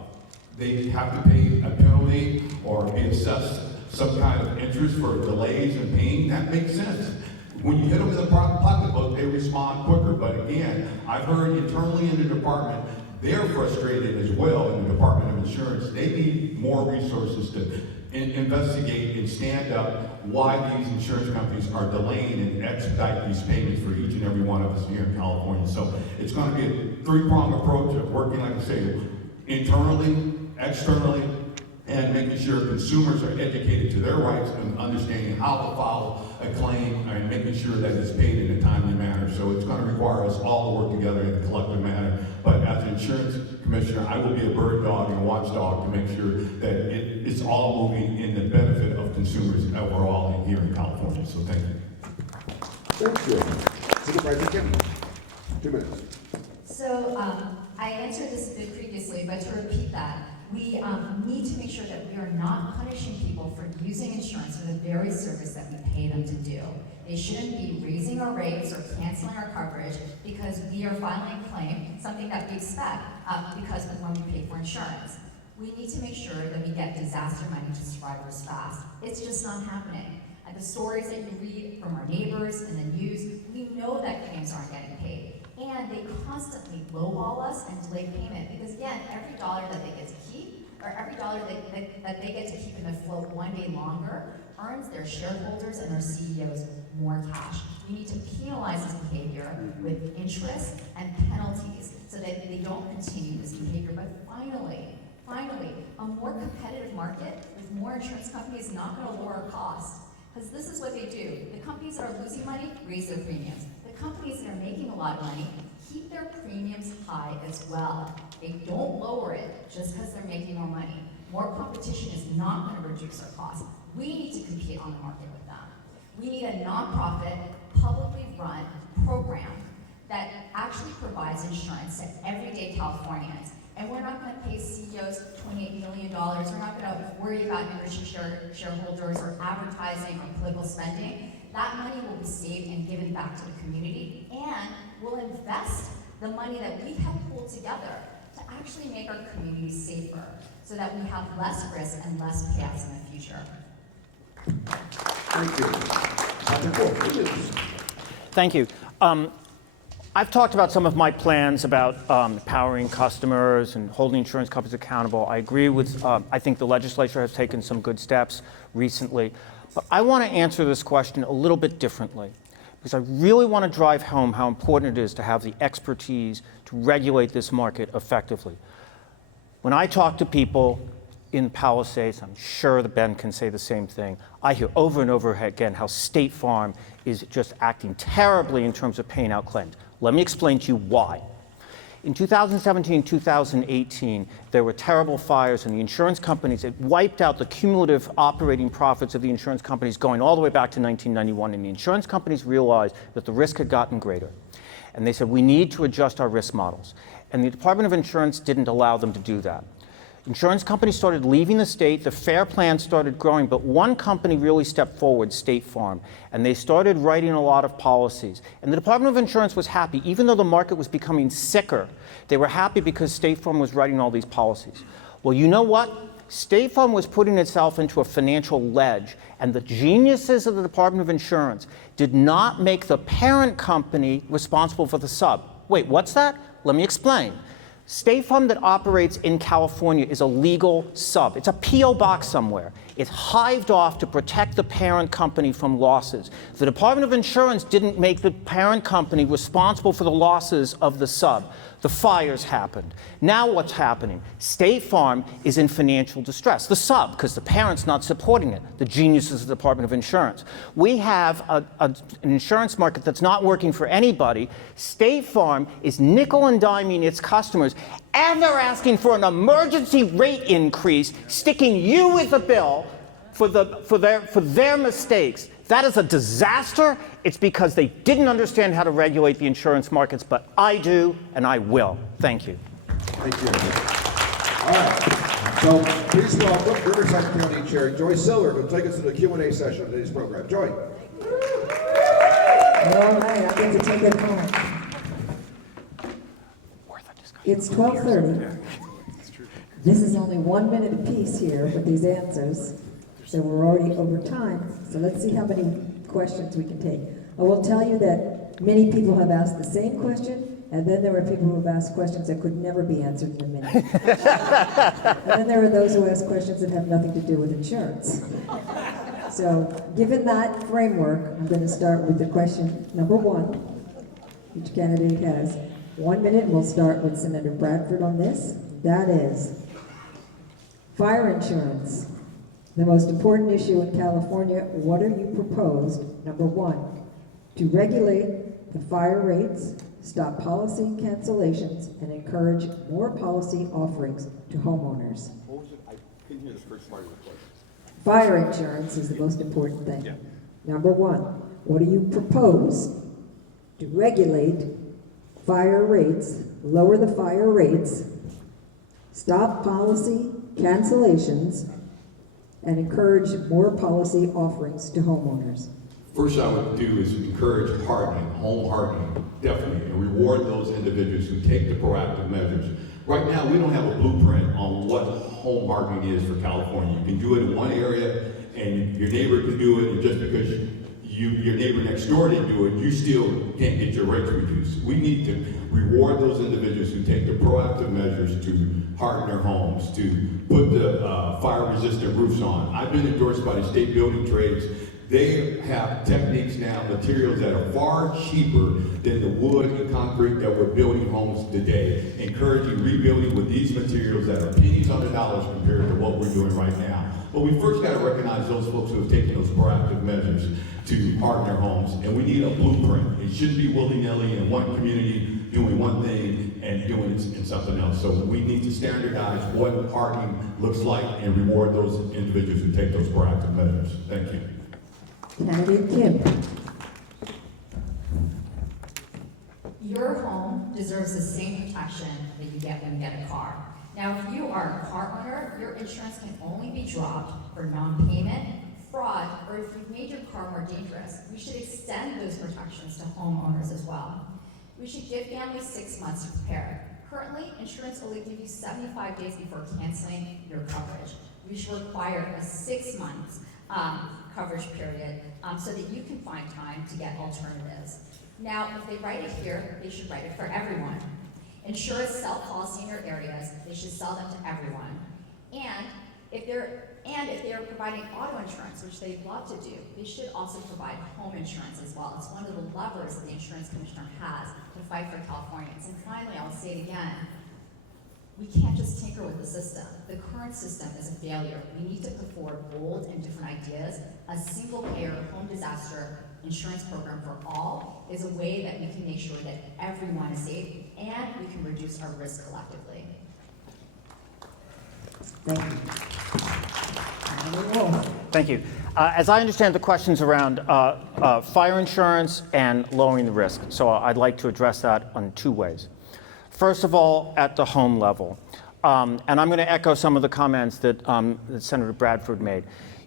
they have to pay a penalty or be assessed some kind of interest for delays in paying. That makes sense. When you hit them in the pocketbook, they respond quicker. But again, I've heard internally in the department, they're frustrated as well in the Department of Insurance. They need more resources to investigate and stand up why these insurance companies are delaying and expedite these payments for each and every one of us here in California. So it's going to be a three-pronged approach of working, like I say, internally, externally, and making sure consumers are educated to their rights and understanding how to file a claim and making sure that it's paid in a timely manner. So it's going to require us all to work together in a collective manner. But as an insurance commissioner, I will be a bird dog and a watchdog to make sure that it's all moving in the benefit of consumers overall here in California. So thank you. Thank you. Supervisor Kim, 2 minutes. So, I answered this a bit previously, but to repeat that, we need to make sure that we are not punishing people for using insurance for the very service that we pay them to do. They shouldn't be raising our rates or canceling our coverage because we are filing a claim, something that we expect because of when we pay for insurance. We need to make sure that we get disaster money to survivors fast. It's just not happening. And the stories that you read from our neighbors in the news, we know that claims aren't getting paid. And they constantly lowball us and delay payment because, again, every dollar that they get to keep, or every dollar that they get to keep in the float one day longer, earns their shareholders and their CEOs more cash. We need to penalize this behavior with interest and penalties so that they don't continue this behavior. But finally, a more competitive market with more insurance companies is not going to lower our costs. Because this is what they do. The companies that are losing money raise their premiums. The companies that are making a lot of money keep their premiums high as well. They don't lower it just because they're making more money. More competition is not going to reduce our costs. We need to compete on the market with them. We need a nonprofit, publicly run program that actually provides insurance to everyday Californians. And we're not going to pay CEOs $28 million. We're not going to worry about enriching shareholders or advertising or political spending. That money will be saved and given back to the community, and we'll invest the money that we have pulled together to actually make our communities safer so that we have less risk and less payouts in the future. Thank you. Patrick Wolf, 2 minutes. Thank you. I've talked about some of my plans about empowering customers and holding insurance companies accountable. I agree with, I think the legislature has taken some good steps recently. But I want to answer this question a little bit differently because I really want to drive home how important it is to have the expertise to regulate this market effectively. When I talk to people in Palisades, I'm sure that Ben can say the same thing, I hear over and over again how State Farm is just acting terribly in terms of paying out claims. Let me explain to you why. In 2017, 2018, there were terrible fires, and the insurance companies, it wiped out the cumulative operating profits of the insurance companies going all the way back to 1991, and the insurance companies realized that the risk had gotten greater. And they said, we need to adjust our risk models. And the Department of Insurance didn't allow them to do that. Insurance companies started leaving the state, the FAIR Plan started growing, but one company really stepped forward, State Farm, and they started writing a lot of policies. And the Department of Insurance was happy, even though the market was becoming sicker, they were happy because State Farm was writing all these policies. Well, you know what? State Farm was putting itself into a financial ledge, and the geniuses of the Department of Insurance did not make the parent company responsible for the sub. Wait, what's that? Let me explain. State Farm that operates in California is a legal sub. It's a P.O. box somewhere. It's hived off to protect the parent company from losses. The Department of Insurance didn't make the parent company responsible for the losses of the sub. The fires happened. Now what's happening? State Farm is in financial distress. The sub, because the parent's not supporting it. The geniuses of the Department of Insurance. We have an insurance market that's not working for anybody. State Farm is nickel and diming its customers, and they're asking for an emergency rate increase, sticking you with the bill for their mistakes. That is a disaster. It's because they didn't understand how to regulate the insurance markets, but I do, and I will. Thank you. Thank you. All right. So please welcome Riverside County Chair Joy Silver to take us to the Q&A session of today's program. Joy. All right, I get to take it home. It's 12:30. This is only 1 minute apiece here with these answers. So we're already over time, so let's see how many questions we can take. I will tell you that many people have asked the same question, and then there were people who have asked questions that could never be answered in a minute. And then there are those who ask questions that have nothing to do with insurance. So, given that framework, I'm going to start with the question number one. Each candidate has 1 minute, and we'll start with Senator Bradford on this. That is fire insurance. The most important issue in California, what are you proposed, number one, to regulate the fire rates, stop policy cancellations, and encourage more policy offerings to homeowners? What was it? I couldn't hear the first part of the question. Fire insurance is the most important thing. Number one, what do you propose to regulate fire rates, lower the fire rates, stop policy cancellations, and encourage more policy offerings to homeowners? First I would do is encourage hardening, home hardening, definitely, and reward those individuals who take the proactive measures. Right now, we don't have a blueprint on what home hardening is for California. You can do it in one area, and your neighbor can do it, and just because your neighbor next door didn't do it, you still can't get your rates reduced. We need to reward those individuals who take the proactive measures to harden their homes, to put the fire-resistant roofs on. I've been endorsed by the state building trades. They have techniques now, materials that are far cheaper than the wood and concrete that we're building homes today, encouraging rebuilding with these materials that are pennies on the dollars compared to what we're doing right now. But we first got to recognize those folks who have taken those proactive measures to harden their homes, and we need a blueprint. It shouldn't be willy-nilly in one community doing one thing and doing it in something else. So we need to standardize what hardening looks like and reward those individuals who take those proactive measures. Thank you. Candidate Kim. Your home deserves the same protection that you get when you get a car. Now, if you are a car owner, your insurance can only be dropped for non-payment, fraud, or if you've made your car more dangerous. We should extend those protections to homeowners as well. We should give families 6 months to prepare. Currently, insurance only gives you 75 days before canceling your coverage. We should require a 6 months coverage period so that you can find time to get alternatives. Now, if they write it here, they should write it for everyone. Insurers sell policy in your areas, they should sell them to everyone. And if they are providing auto insurance, which they'd love to do, they should also provide home insurance as well. It's one of the levers that the insurance commissioner has to fight for Californians. And finally, I'll say it again, we can't just tinker with the system. The current system is a failure. We need to put forward bold and different ideas. A single payer home disaster insurance program for all is a way that we can make sure that everyone is safe and we can reduce our risk collectively. Thank you. Candidate Wolf. Thank you. As I understand the questions around fire insurance and lowering the risk, so I'd like to address that in two ways. First of all, at the home level, and I'm going to echo some of the comments that Senator Bradford made.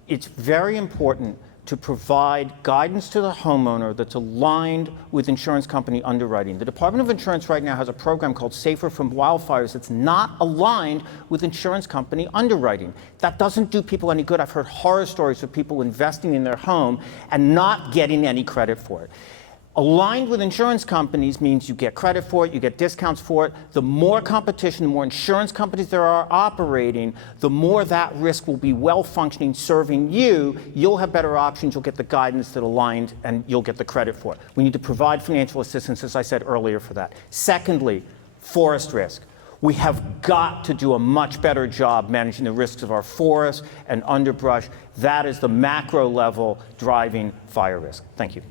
It's very important to provide guidance to the homeowner that's aligned with insurance company underwriting. The Department of Insurance right now has a program called Safer from Wildfires that's not aligned with insurance company underwriting. That doesn't do people any good. I've heard horror stories of people investing in their home and not getting any credit for it. Aligned with insurance companies means you get credit for it, you get discounts for it. The more competition, the more insurance companies there are operating, the more that risk will be well-functioning, serving you. You'll have better options, you'll get the guidance that aligned, and you'll get the credit for it. We need to provide financial assistance, as I said earlier, for that. Secondly, forest risk. We have got to do a much better job managing the risks of our forests and underbrush. That is the macro level driving fire risk. Thank you.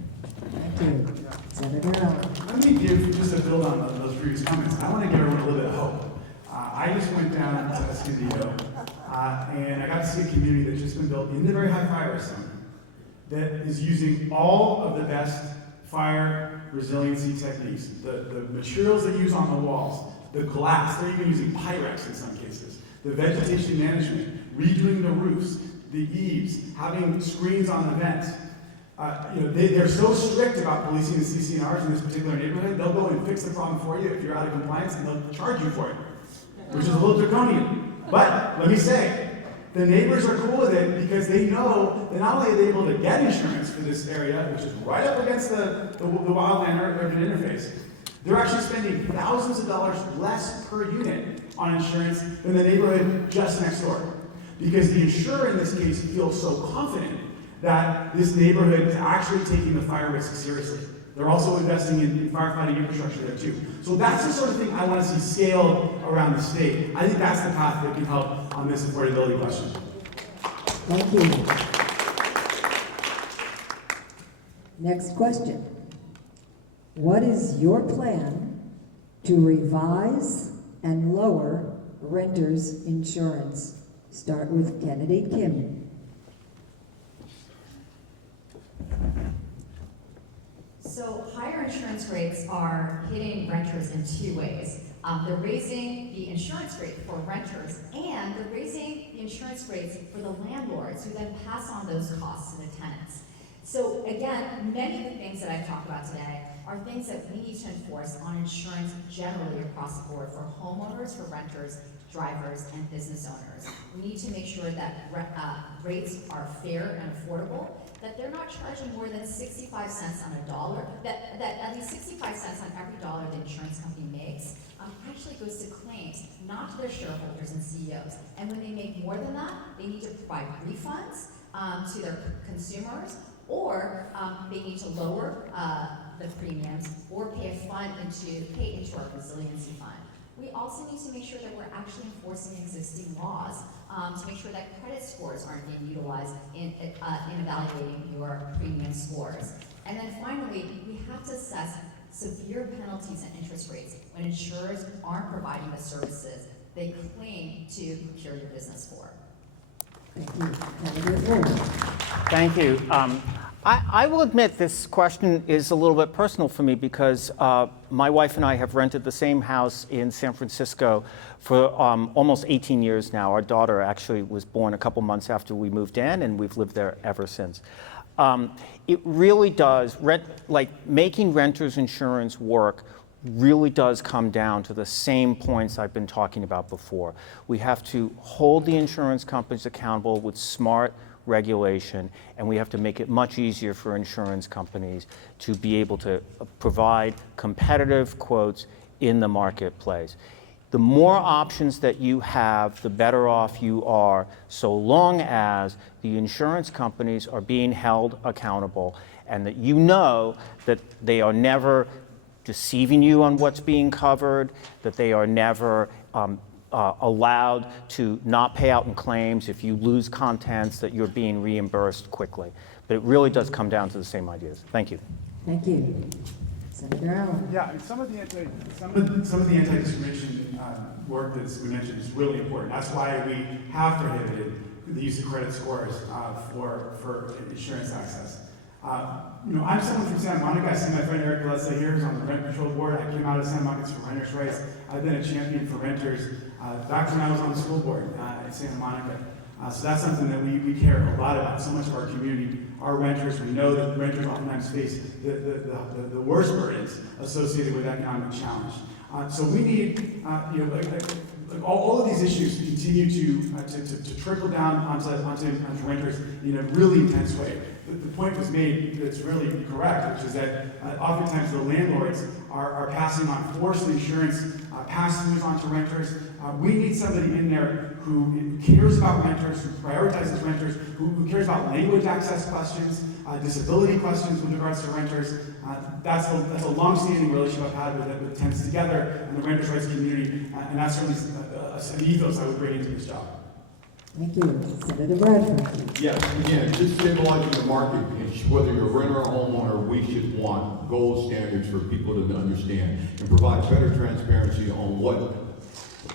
Thank you. Senator Allen. Let me give, just to build on those previous comments, I want to give everyone a little bit of hope. I just went down to Escondido, and I got to see a community that's just been built in the very high fire risk zone that is using all of the best fire resiliency techniques. The materials they use on the walls, the glass, they're even using Pyrex in some cases, the vegetation management, redoing the roofs, the eaves, having screens on the vents. They're so strict about policing the CC&Rs in this particular neighborhood, they'll go and fix the problem for you if you're out of compliance, and they'll charge you for it, which is a little draconian. But let me say, the neighbors are cool with it because they know that not only are they able to get insurance for this area, which is right up against the wildland urban interface, They're actually spending thousands of dollars less per unit on insurance than the neighborhood just next door. Because the insurer in this case feels so confident that this neighborhood is actually taking the fire risk seriously. They're also investing in firefighting infrastructure there too. So that's the sort of thing I want to see scaled around the state. I think that's the path that can help on this affordability question. Thank you. Next question. What is your plan to revise and lower renters insurance? Start with Kennedy Kim. So higher insurance rates are hitting renters in two ways. They're raising the insurance rate for renters, and they're raising the insurance rates for the landlords, who then pass on those costs to the tenants. So again, many of the things that I've talked about today are things that we need to enforce on insurance generally across the board for homeowners, for renters, drivers, and business owners. We need to make sure that rates are fair and affordable, that they're not charging more than 65 cents on a dollar, that at least 65 cents on every dollar the insurance company makes actually goes to claims, not to their shareholders and CEOs. And when they make more than that, they need to provide refunds to their consumers, or they need to lower the premiums or pay into our resiliency fund. We also need to make sure that we're actually enforcing existing laws to make sure that credit scores aren't being utilized in evaluating your premium scores. And then finally, we have to assess severe penalties and interest rates when insurers aren't providing the services they claim to procure your business for. Thank you. I will admit this question is a little bit personal for me because my wife and I have rented the same house in San Francisco for almost 18 years now. Our daughter actually was born a couple months after we moved in, and we've lived there ever since. It really does, making renters insurance work really does come down to the same points I've been talking about before. We have to hold the insurance companies accountable with smart regulation, and we have to make it much easier for insurance companies to be able to provide competitive quotes in the marketplace. The more options that you have, the better off you are, so long as the insurance companies are being held accountable and that you know that they are never deceiving you on what's being covered, that they are never allowed to not pay out in claims if you lose contents, that you're being reimbursed quickly. But it really does come down to the same ideas. Thank you. Thank you. Senator Allen. Yeah, and some of the anti-discrimination work that we mentioned is really important. That's why we have prohibited the use of credit scores for insurance access. I'm someone from Santa Monica. I see my friend Eric Leslie here, who's on the rent control board. I came out of Santa Monica for renters' rights. I've been a champion for renters back when I was on the school board in Santa Monica. So that's something that we care a lot about. So much of our community are renters. We know that renters oftentimes face the worst burdens associated with economic challenge. So we need, all of these issues continue to trickle down onto renters in a really intense way. The point was made that's really correct, which is that oftentimes the landlords are passing on forced insurance pass-throughs onto renters. We need somebody in there who cares about renters, who prioritizes renters, who cares about language access questions, disability questions with regards to renters. That's a long-standing relationship I've had with Tenants Together and the renters' rights community, and that's certainly an ethos I would bring into this job. Thank you. Senator Bradford. Yeah, again, just stabilizing the market, whether you're a renter or homeowner, we should want gold standards for people to understand and provide better transparency on what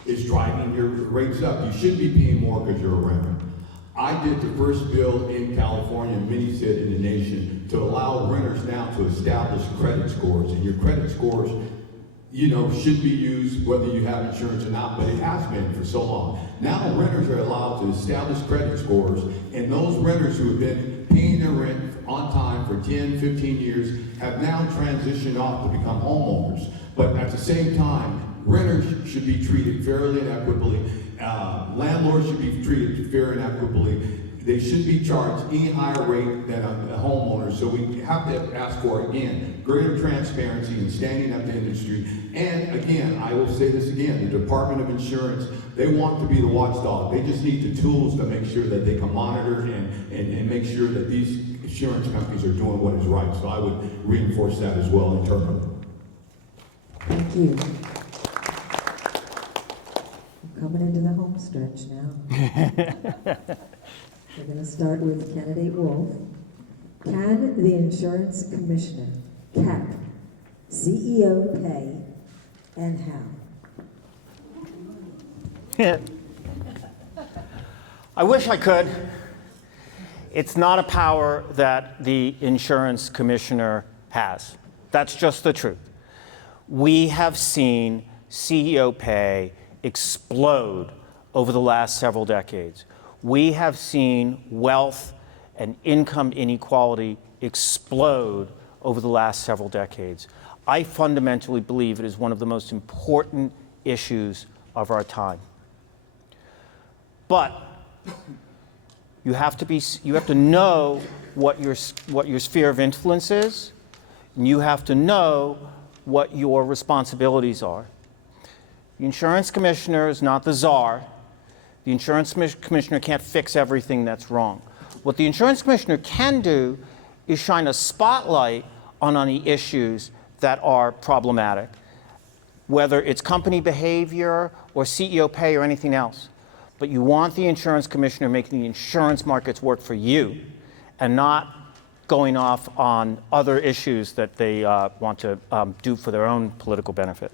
is driving your rates up. You shouldn't be paying more because you're a renter. I did the first bill in California, and many said in the nation, to allow renters now to establish credit scores. And your credit scores, should be used whether you have insurance or not, but it has been for so long. Now renters are allowed to establish credit scores, and those renters who have been paying their rent on time for 10, 15 years have now transitioned off to become homeowners. But at the same time, renters should be treated fairly and equitably. Landlords should be treated fair and equitably. they should be charged any higher rate than a homeowner. So we have to ask for, again, greater transparency and standing up to industry. And again, I will say this again, the Department of Insurance, they want to be the watchdog. They just need the tools to make sure that they can monitor and make sure that these insurance companies are doing what is right. So I would reinforce that as well internally. Thank you. We're coming into the home stretch now. We're going to start with candidate Wolf. Can the insurance commissioner cap CEO pay and how? I wish I could. It's not a power that the insurance commissioner has. That's just the truth. We have seen CEO pay explode over the last several decades. We have seen wealth and income inequality explode over the last several decades. I fundamentally believe it is one of the most important issues of our time. But you have to know what your sphere of influence is, and you have to know what your responsibilities are. The insurance commissioner is not the czar. The insurance commissioner can't fix everything that's wrong. What the insurance commissioner can do is shine a spotlight on any issues that are problematic, whether it's company behavior or CEO pay or anything else. But you want the insurance commissioner making the insurance markets work for you and not going off on other issues that they want to do for their own political benefit.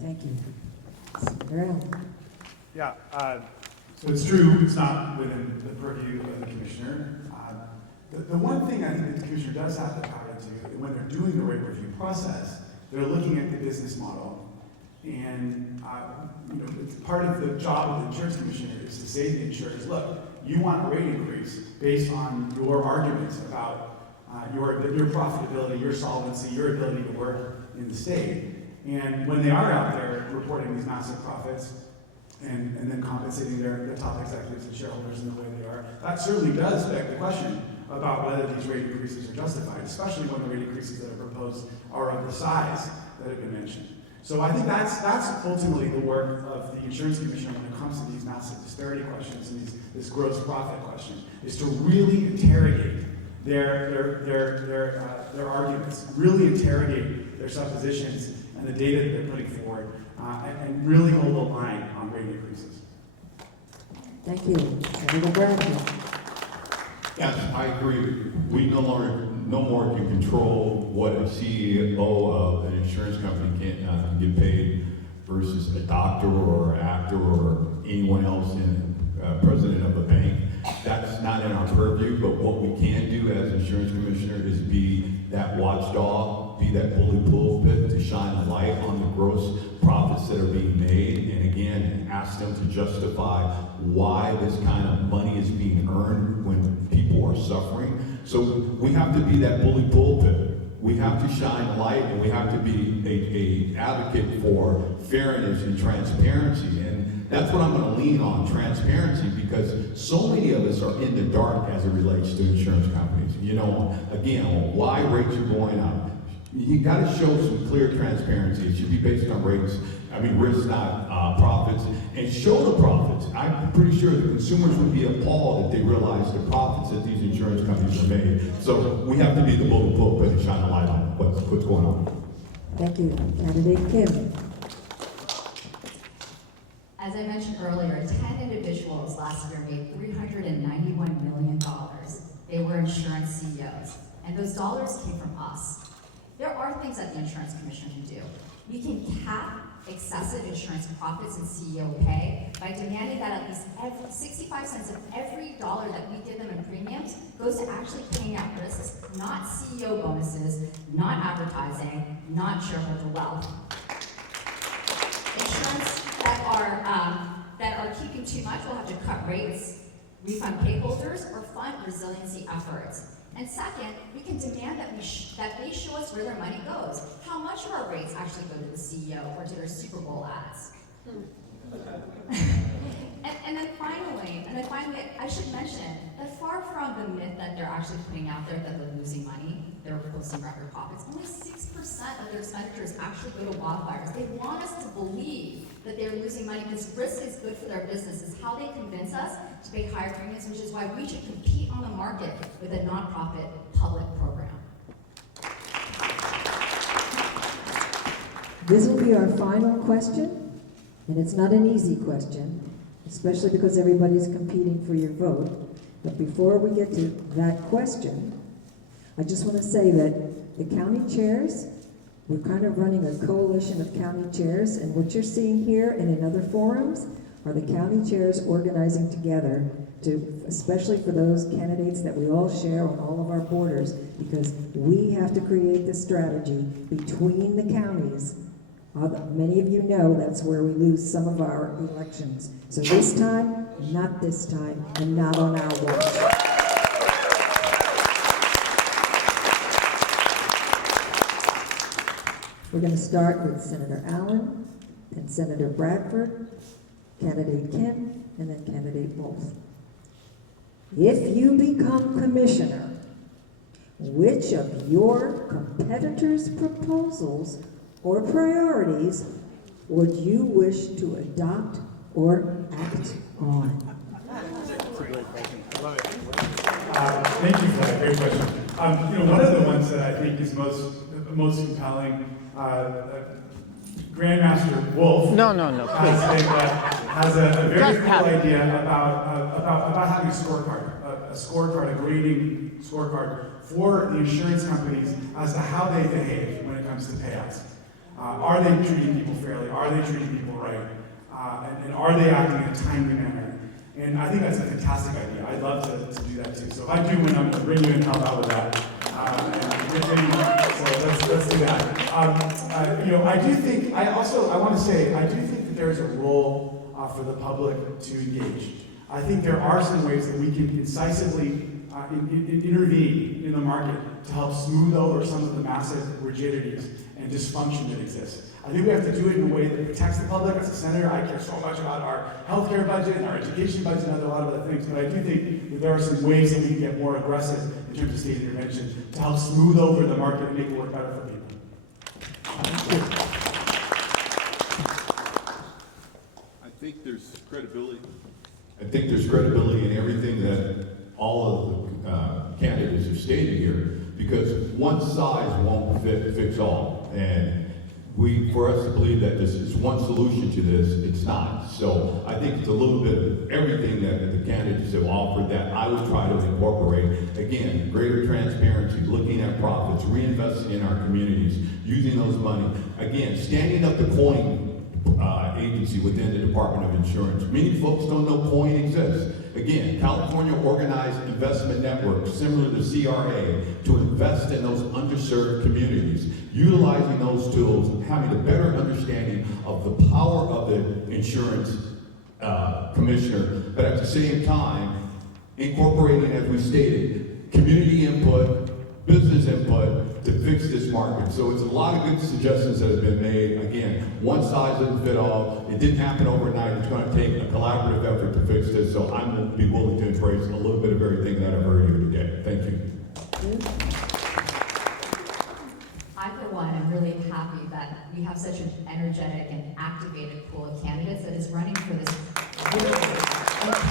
Thank you. Cinderella. Yeah, so it's true, it's not within the purview of the commissioner. The one thing I think that the commissioner does have the power to do, when they're doing the rate review process, they're looking at the business model. And it's part of the job of the insurance commissioner is to say to the insurers, look, you want a rate increase based on your arguments about your profitability, your solvency, your ability to work in the state. And when they are out there reporting these massive profits and then compensating their top executives and shareholders in the way they are, that certainly does beg the question about whether these rate increases are justified, especially when the rate increases that are proposed are of the size that have been mentioned. So I think that's ultimately the work of the insurance commissioner when it comes to these massive disparity questions and this gross profit question, is to really interrogate their arguments, really interrogate their suppositions and the data that they're putting forward, and really hold the line on rate increases. Thank you. Senator Bradley. Yes, I agree. We no more can control what a CEO of an insurance company can get paid versus a doctor or actor or anyone else in president of a bank. That's not in our purview, but what we can do as insurance commissioner is be that watchdog, be that bully pulpit to shine a light on the gross profits that are being made, and again, ask them to justify why this kind of money is being earned when people are suffering. So we have to be that bully pulpit. We have to shine a light, and we have to be a advocate for fairness and transparency. And that's what I'm going to lean on, transparency, because so many of us are in the dark as it relates to insurance companies. You know, again, why rates are going up. You got to show some clear transparency. It should be based on rates, risks, not profits, and show the profits. I'm pretty sure the consumers would be appalled if they realized the profits that these insurance companies are made. So we have to be the bully pulpit and shine a light on what's going on. Thank you. Candidate Kim. As I mentioned earlier, 10 individuals last year made $391 million. They were insurance CEOs, and those dollars came from us. There are things that the insurance commissioner can do. We can cap excessive insurance profits and CEO pay by demanding that at least 65 cents of every dollar that we give them in premiums goes to actually paying out risks, not CEO bonuses, not advertising, not shareholder wealth. Insurance that are keeping too much will have to cut rates, refund pay holders, or fund resiliency efforts. And second, we can demand that they show us where their money goes. How much of our rates actually go to the CEO or to their Super Bowl ads? And then finally, I should mention that far from the myth that they're actually putting out there that they're losing money, they're posting record profits, only 6% of their expenditures actually go to wildfires. They want us to believe that they're losing money because risk is good for their business. Is how they convince us to pay higher premiums, which is why we should compete on the market with a nonprofit public program. This will be our final question, and it's not an easy question, especially because everybody's competing for your vote. But before we get to that question, I just want to say that the county chairs, we're kind of running a coalition of county chairs, and what you're seeing here and in other forums are the county chairs organizing together to, especially for those candidates that we all share on all of our borders, because we have to create the strategy between the counties. Many of you know that's where we lose some of our elections. So this time, not this time, and not on our watch. We're going to start with Senator Allen, then Senator Bradford, candidate Kim, and then candidate Wolf. If you become commissioner, which of your competitors' proposals or priorities would you wish to adopt or act on? Thank you for that great question. One of the ones that I think is most compelling, Grandmaster Wolf. No, please. Has a very cool idea about having a scorecard, a grading scorecard for the insurance companies as to how they behave when it comes to payouts. Are they treating people fairly? Are they treating people right? And are they acting in a timely manner? And I think that's a fantastic idea. I'd love to do that too. So if I do win, I'm going to bring you in and help out with that. So let's do that. I do think, I want to say, I do think that there is a role for the public to engage. I think there are some ways that we can incisively intervene in the market to help smooth over some of the massive rigidities and dysfunction that exists. I think we have to do it in a way that protects the public. As a senator, I care so much about our healthcare budget and our education budget and a lot of other things, but I do think that there are some ways that we can get more aggressive in terms of state intervention to help smooth over the market and make it work better for people. I think there's credibility. I think there's credibility in everything that all of the candidates have stated here, because one size won't fix all. And for us to believe that this is one solution to this, it's not. So I think it's a little bit of everything that the candidates have offered that I would try to incorporate. Again, greater transparency, looking at profits, reinvesting in our communities, using those money. Again, standing up the COIN agency within the Department of Insurance. Many folks don't know COIN exists. Again, California Organized Investment Network, similar to CRA, to invest in those underserved communities, utilizing those tools, having a better understanding of the power of the insurance commissioner, but at the same time, incorporating, as we stated, community input, business input, to fix this market. So it's a lot of good suggestions that have been made. Again, one size doesn't fit all. It didn't happen overnight. It's going to take a collaborative effort to fix this. So I'm going to be willing to embrace a little bit of everything that I've heard here today. Thank you. I, for one, am really happy that we have such an energetic and activated pool of candidates that is running for this really important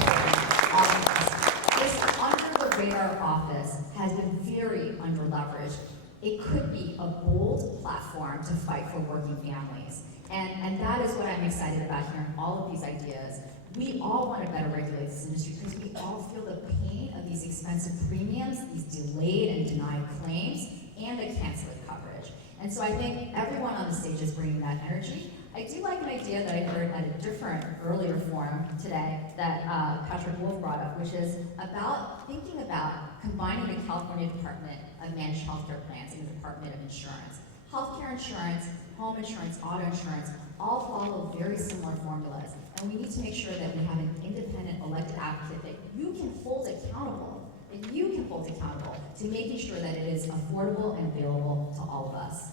office. This under-the-radar office has been very under-leveraged. It could be a bold platform to fight for working families. And that is what I'm excited about hearing all of these ideas. We all want to better regulate this industry because we all feel the pain of these expensive premiums, these delayed and denied claims, and the canceled coverage. And so I think everyone on the stage is bringing that energy. I do like an idea that I heard at a different earlier forum today that Patrick Wolf brought up, which is about thinking about combining the California Department of Managed Healthcare Plans and the Department of Insurance. Healthcare insurance, home insurance, auto insurance, all follow very similar formulas. And we need to make sure that we have an independent elected advocate that you can hold accountable, to making sure that it is affordable and available to all of us.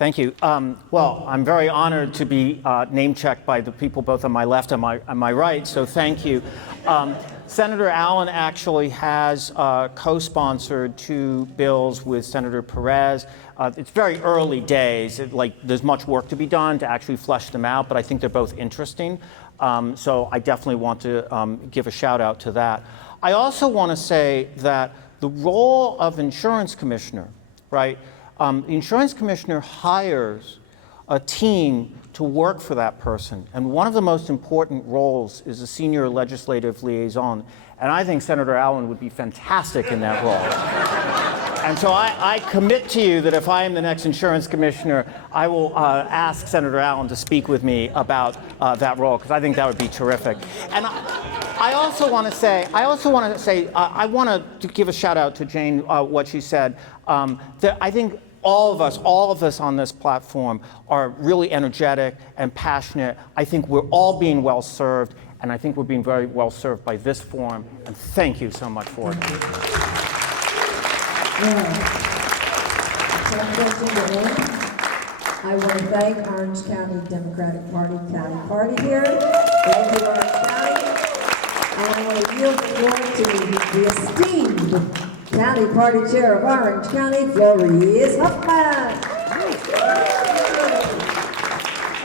Thank you. Well, I'm very honored to be name-checked by the people both on my left and my right, so thank you. Senator Allen actually has co-sponsored 2 bills with Senator Perez. It's very early days. There's much work to be done to actually flesh them out, but I think they're both interesting. So I definitely want to give a shout out to that. I also want to say that the role of insurance commissioner, right? The insurance commissioner hires a team to work for that person. And one of the most important roles is a senior legislative liaison. And I think Senator Allen would be fantastic in that role. And so I commit to you that if I am the next insurance commissioner, I will ask Senator Allen to speak with me about that role, because I think that would be terrific. And I also want to say, I want to give a shout out to Jane, what she said. That I think all of us on this platform are really energetic and passionate. I think we're all being well served, and I think we're being very well served by this forum. And thank you so much for it. I want to thank Orange County Democratic Party County Party here. Thank you, Orange County. And I want to yield the floor to the esteemed County Party Chair of Orange County, Flores Huffman. I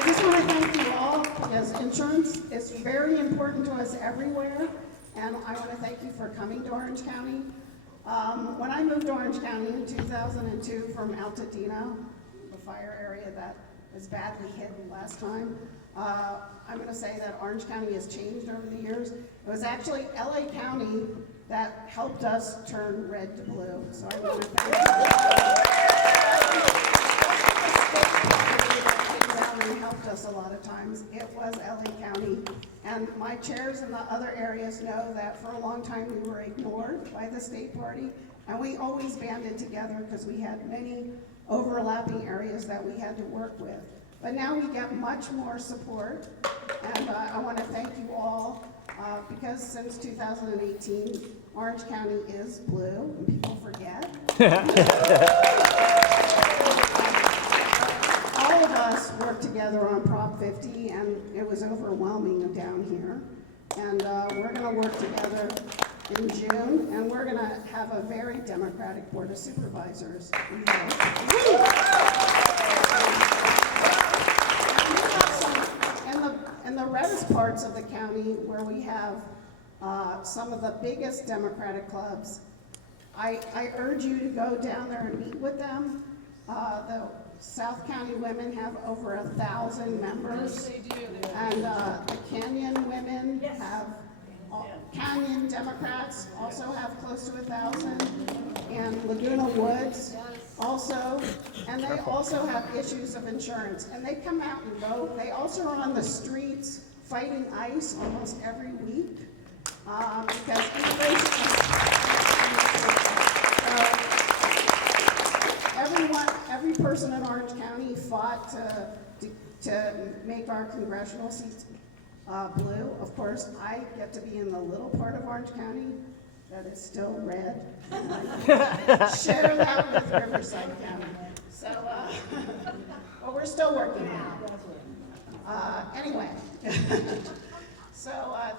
just want to thank you all, because insurance is very important to us everywhere, and I want to thank you for coming to Orange County. When I moved to Orange County in 2002 from Altadena, the fire area that was badly hit last time, I'm going to say that Orange County has changed over the years. It was actually LA County that helped us turn red to blue. So I want to thank you. They helped us a lot of times. It was LA County. And my chairs in the other areas know that for a long time we were ignored by the state party. And we always banded together because we had many overlapping areas that we had to work with. But now we get much more support. And I want to thank you all. Because since 2018, Orange County is blue, and people forget. All of us worked together on Prop 50, and it was overwhelming down here. And we're going to work together in June, and we're going to have a very democratic Board of Supervisors. In the reddest parts of the county, where we have some of the biggest Democratic clubs, I urge you to go down there and meet with them. The South County women have over 1,000 members. Yes, they do. And the Canyon women have, Canyon Democrats also have close to 1,000. And Laguna Woods also, and they also have issues of insurance. And they come out and vote. They also are on the streets fighting ICE almost every week because immigration every person in Orange County fought to make our congressional seats blue. Of course, I get to be in the little part of Orange County that is still red. Share that with Riverside County. So, but we're still working on it. Anyway, so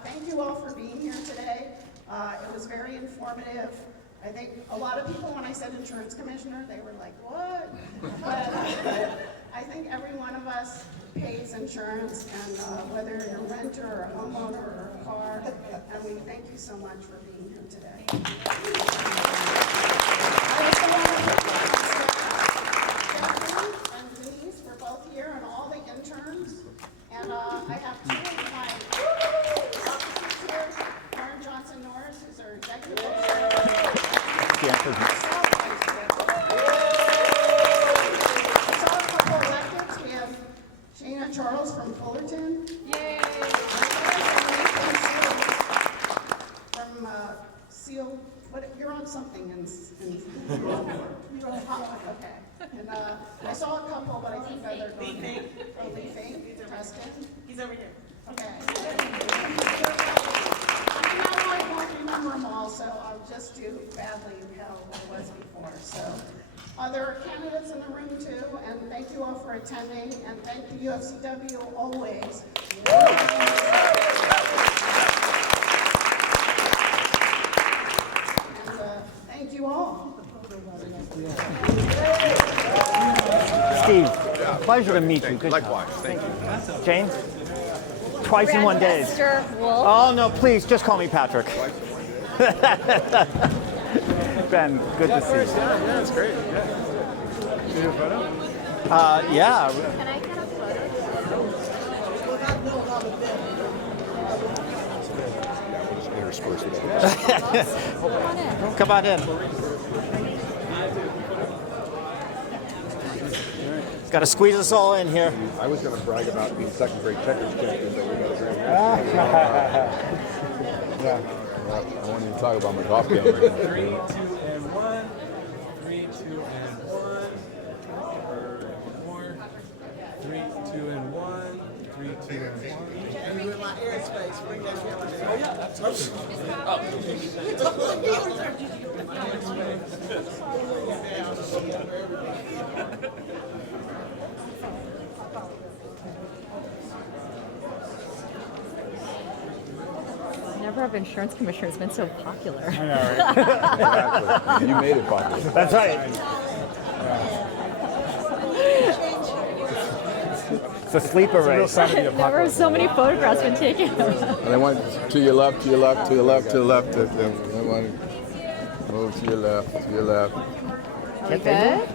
thank you all for being here today. It was very informative. I think a lot of people, when I said insurance commissioner, they were like, what? But I think every one of us pays insurance, and whether you're a renter or a homeowner or a car, and we thank you so much for being here today. I also want to thank Stephanie and Denise for both here, and all the interns. And I have two of my officers here, Lauren Johnson Norris, who's our executive officer. We saw a couple electeds. We have Shana Charles from Fullerton. Yay! From Seal. What? You're on something in you're on Hollywood. Okay. And I saw a couple, but I think they're going. Leafing. Preston. He's over here. Okay. I won't remember them all, so I'll just do badly how it was before. So, there are candidates in the room too, and thank you all attending, and thank the UFCW always. And thank you all. Steve, pleasure to meet you. Good Likewise, thank you. Jane? Twice in one day. Oh, no, please, just call me Patrick. Ben, good to see you. Yeah, that's great. Yeah. See your photo? Yeah. Can I get a photo? Interspersed with Come on in. Got to squeeze us all in here. I was going to brag about being second grade checkers champion, but we got to bring Yeah. I won't even talk about my golf game right now. 3, 2, and 1. 3, 2, and 1. More. 3, 2, and 1. 3, 2, and 1. And with my airspace, bring that camera down. Oh, yeah, absolutely. Never have insurance commissioners been so popular. I know, right? Exactly. You made it popular. That's right. It's a sleeper race. Never have so many photographs been taken. And I went to your left, to your left, to your left, to the left. I want to move to your left, to your left. Are we good?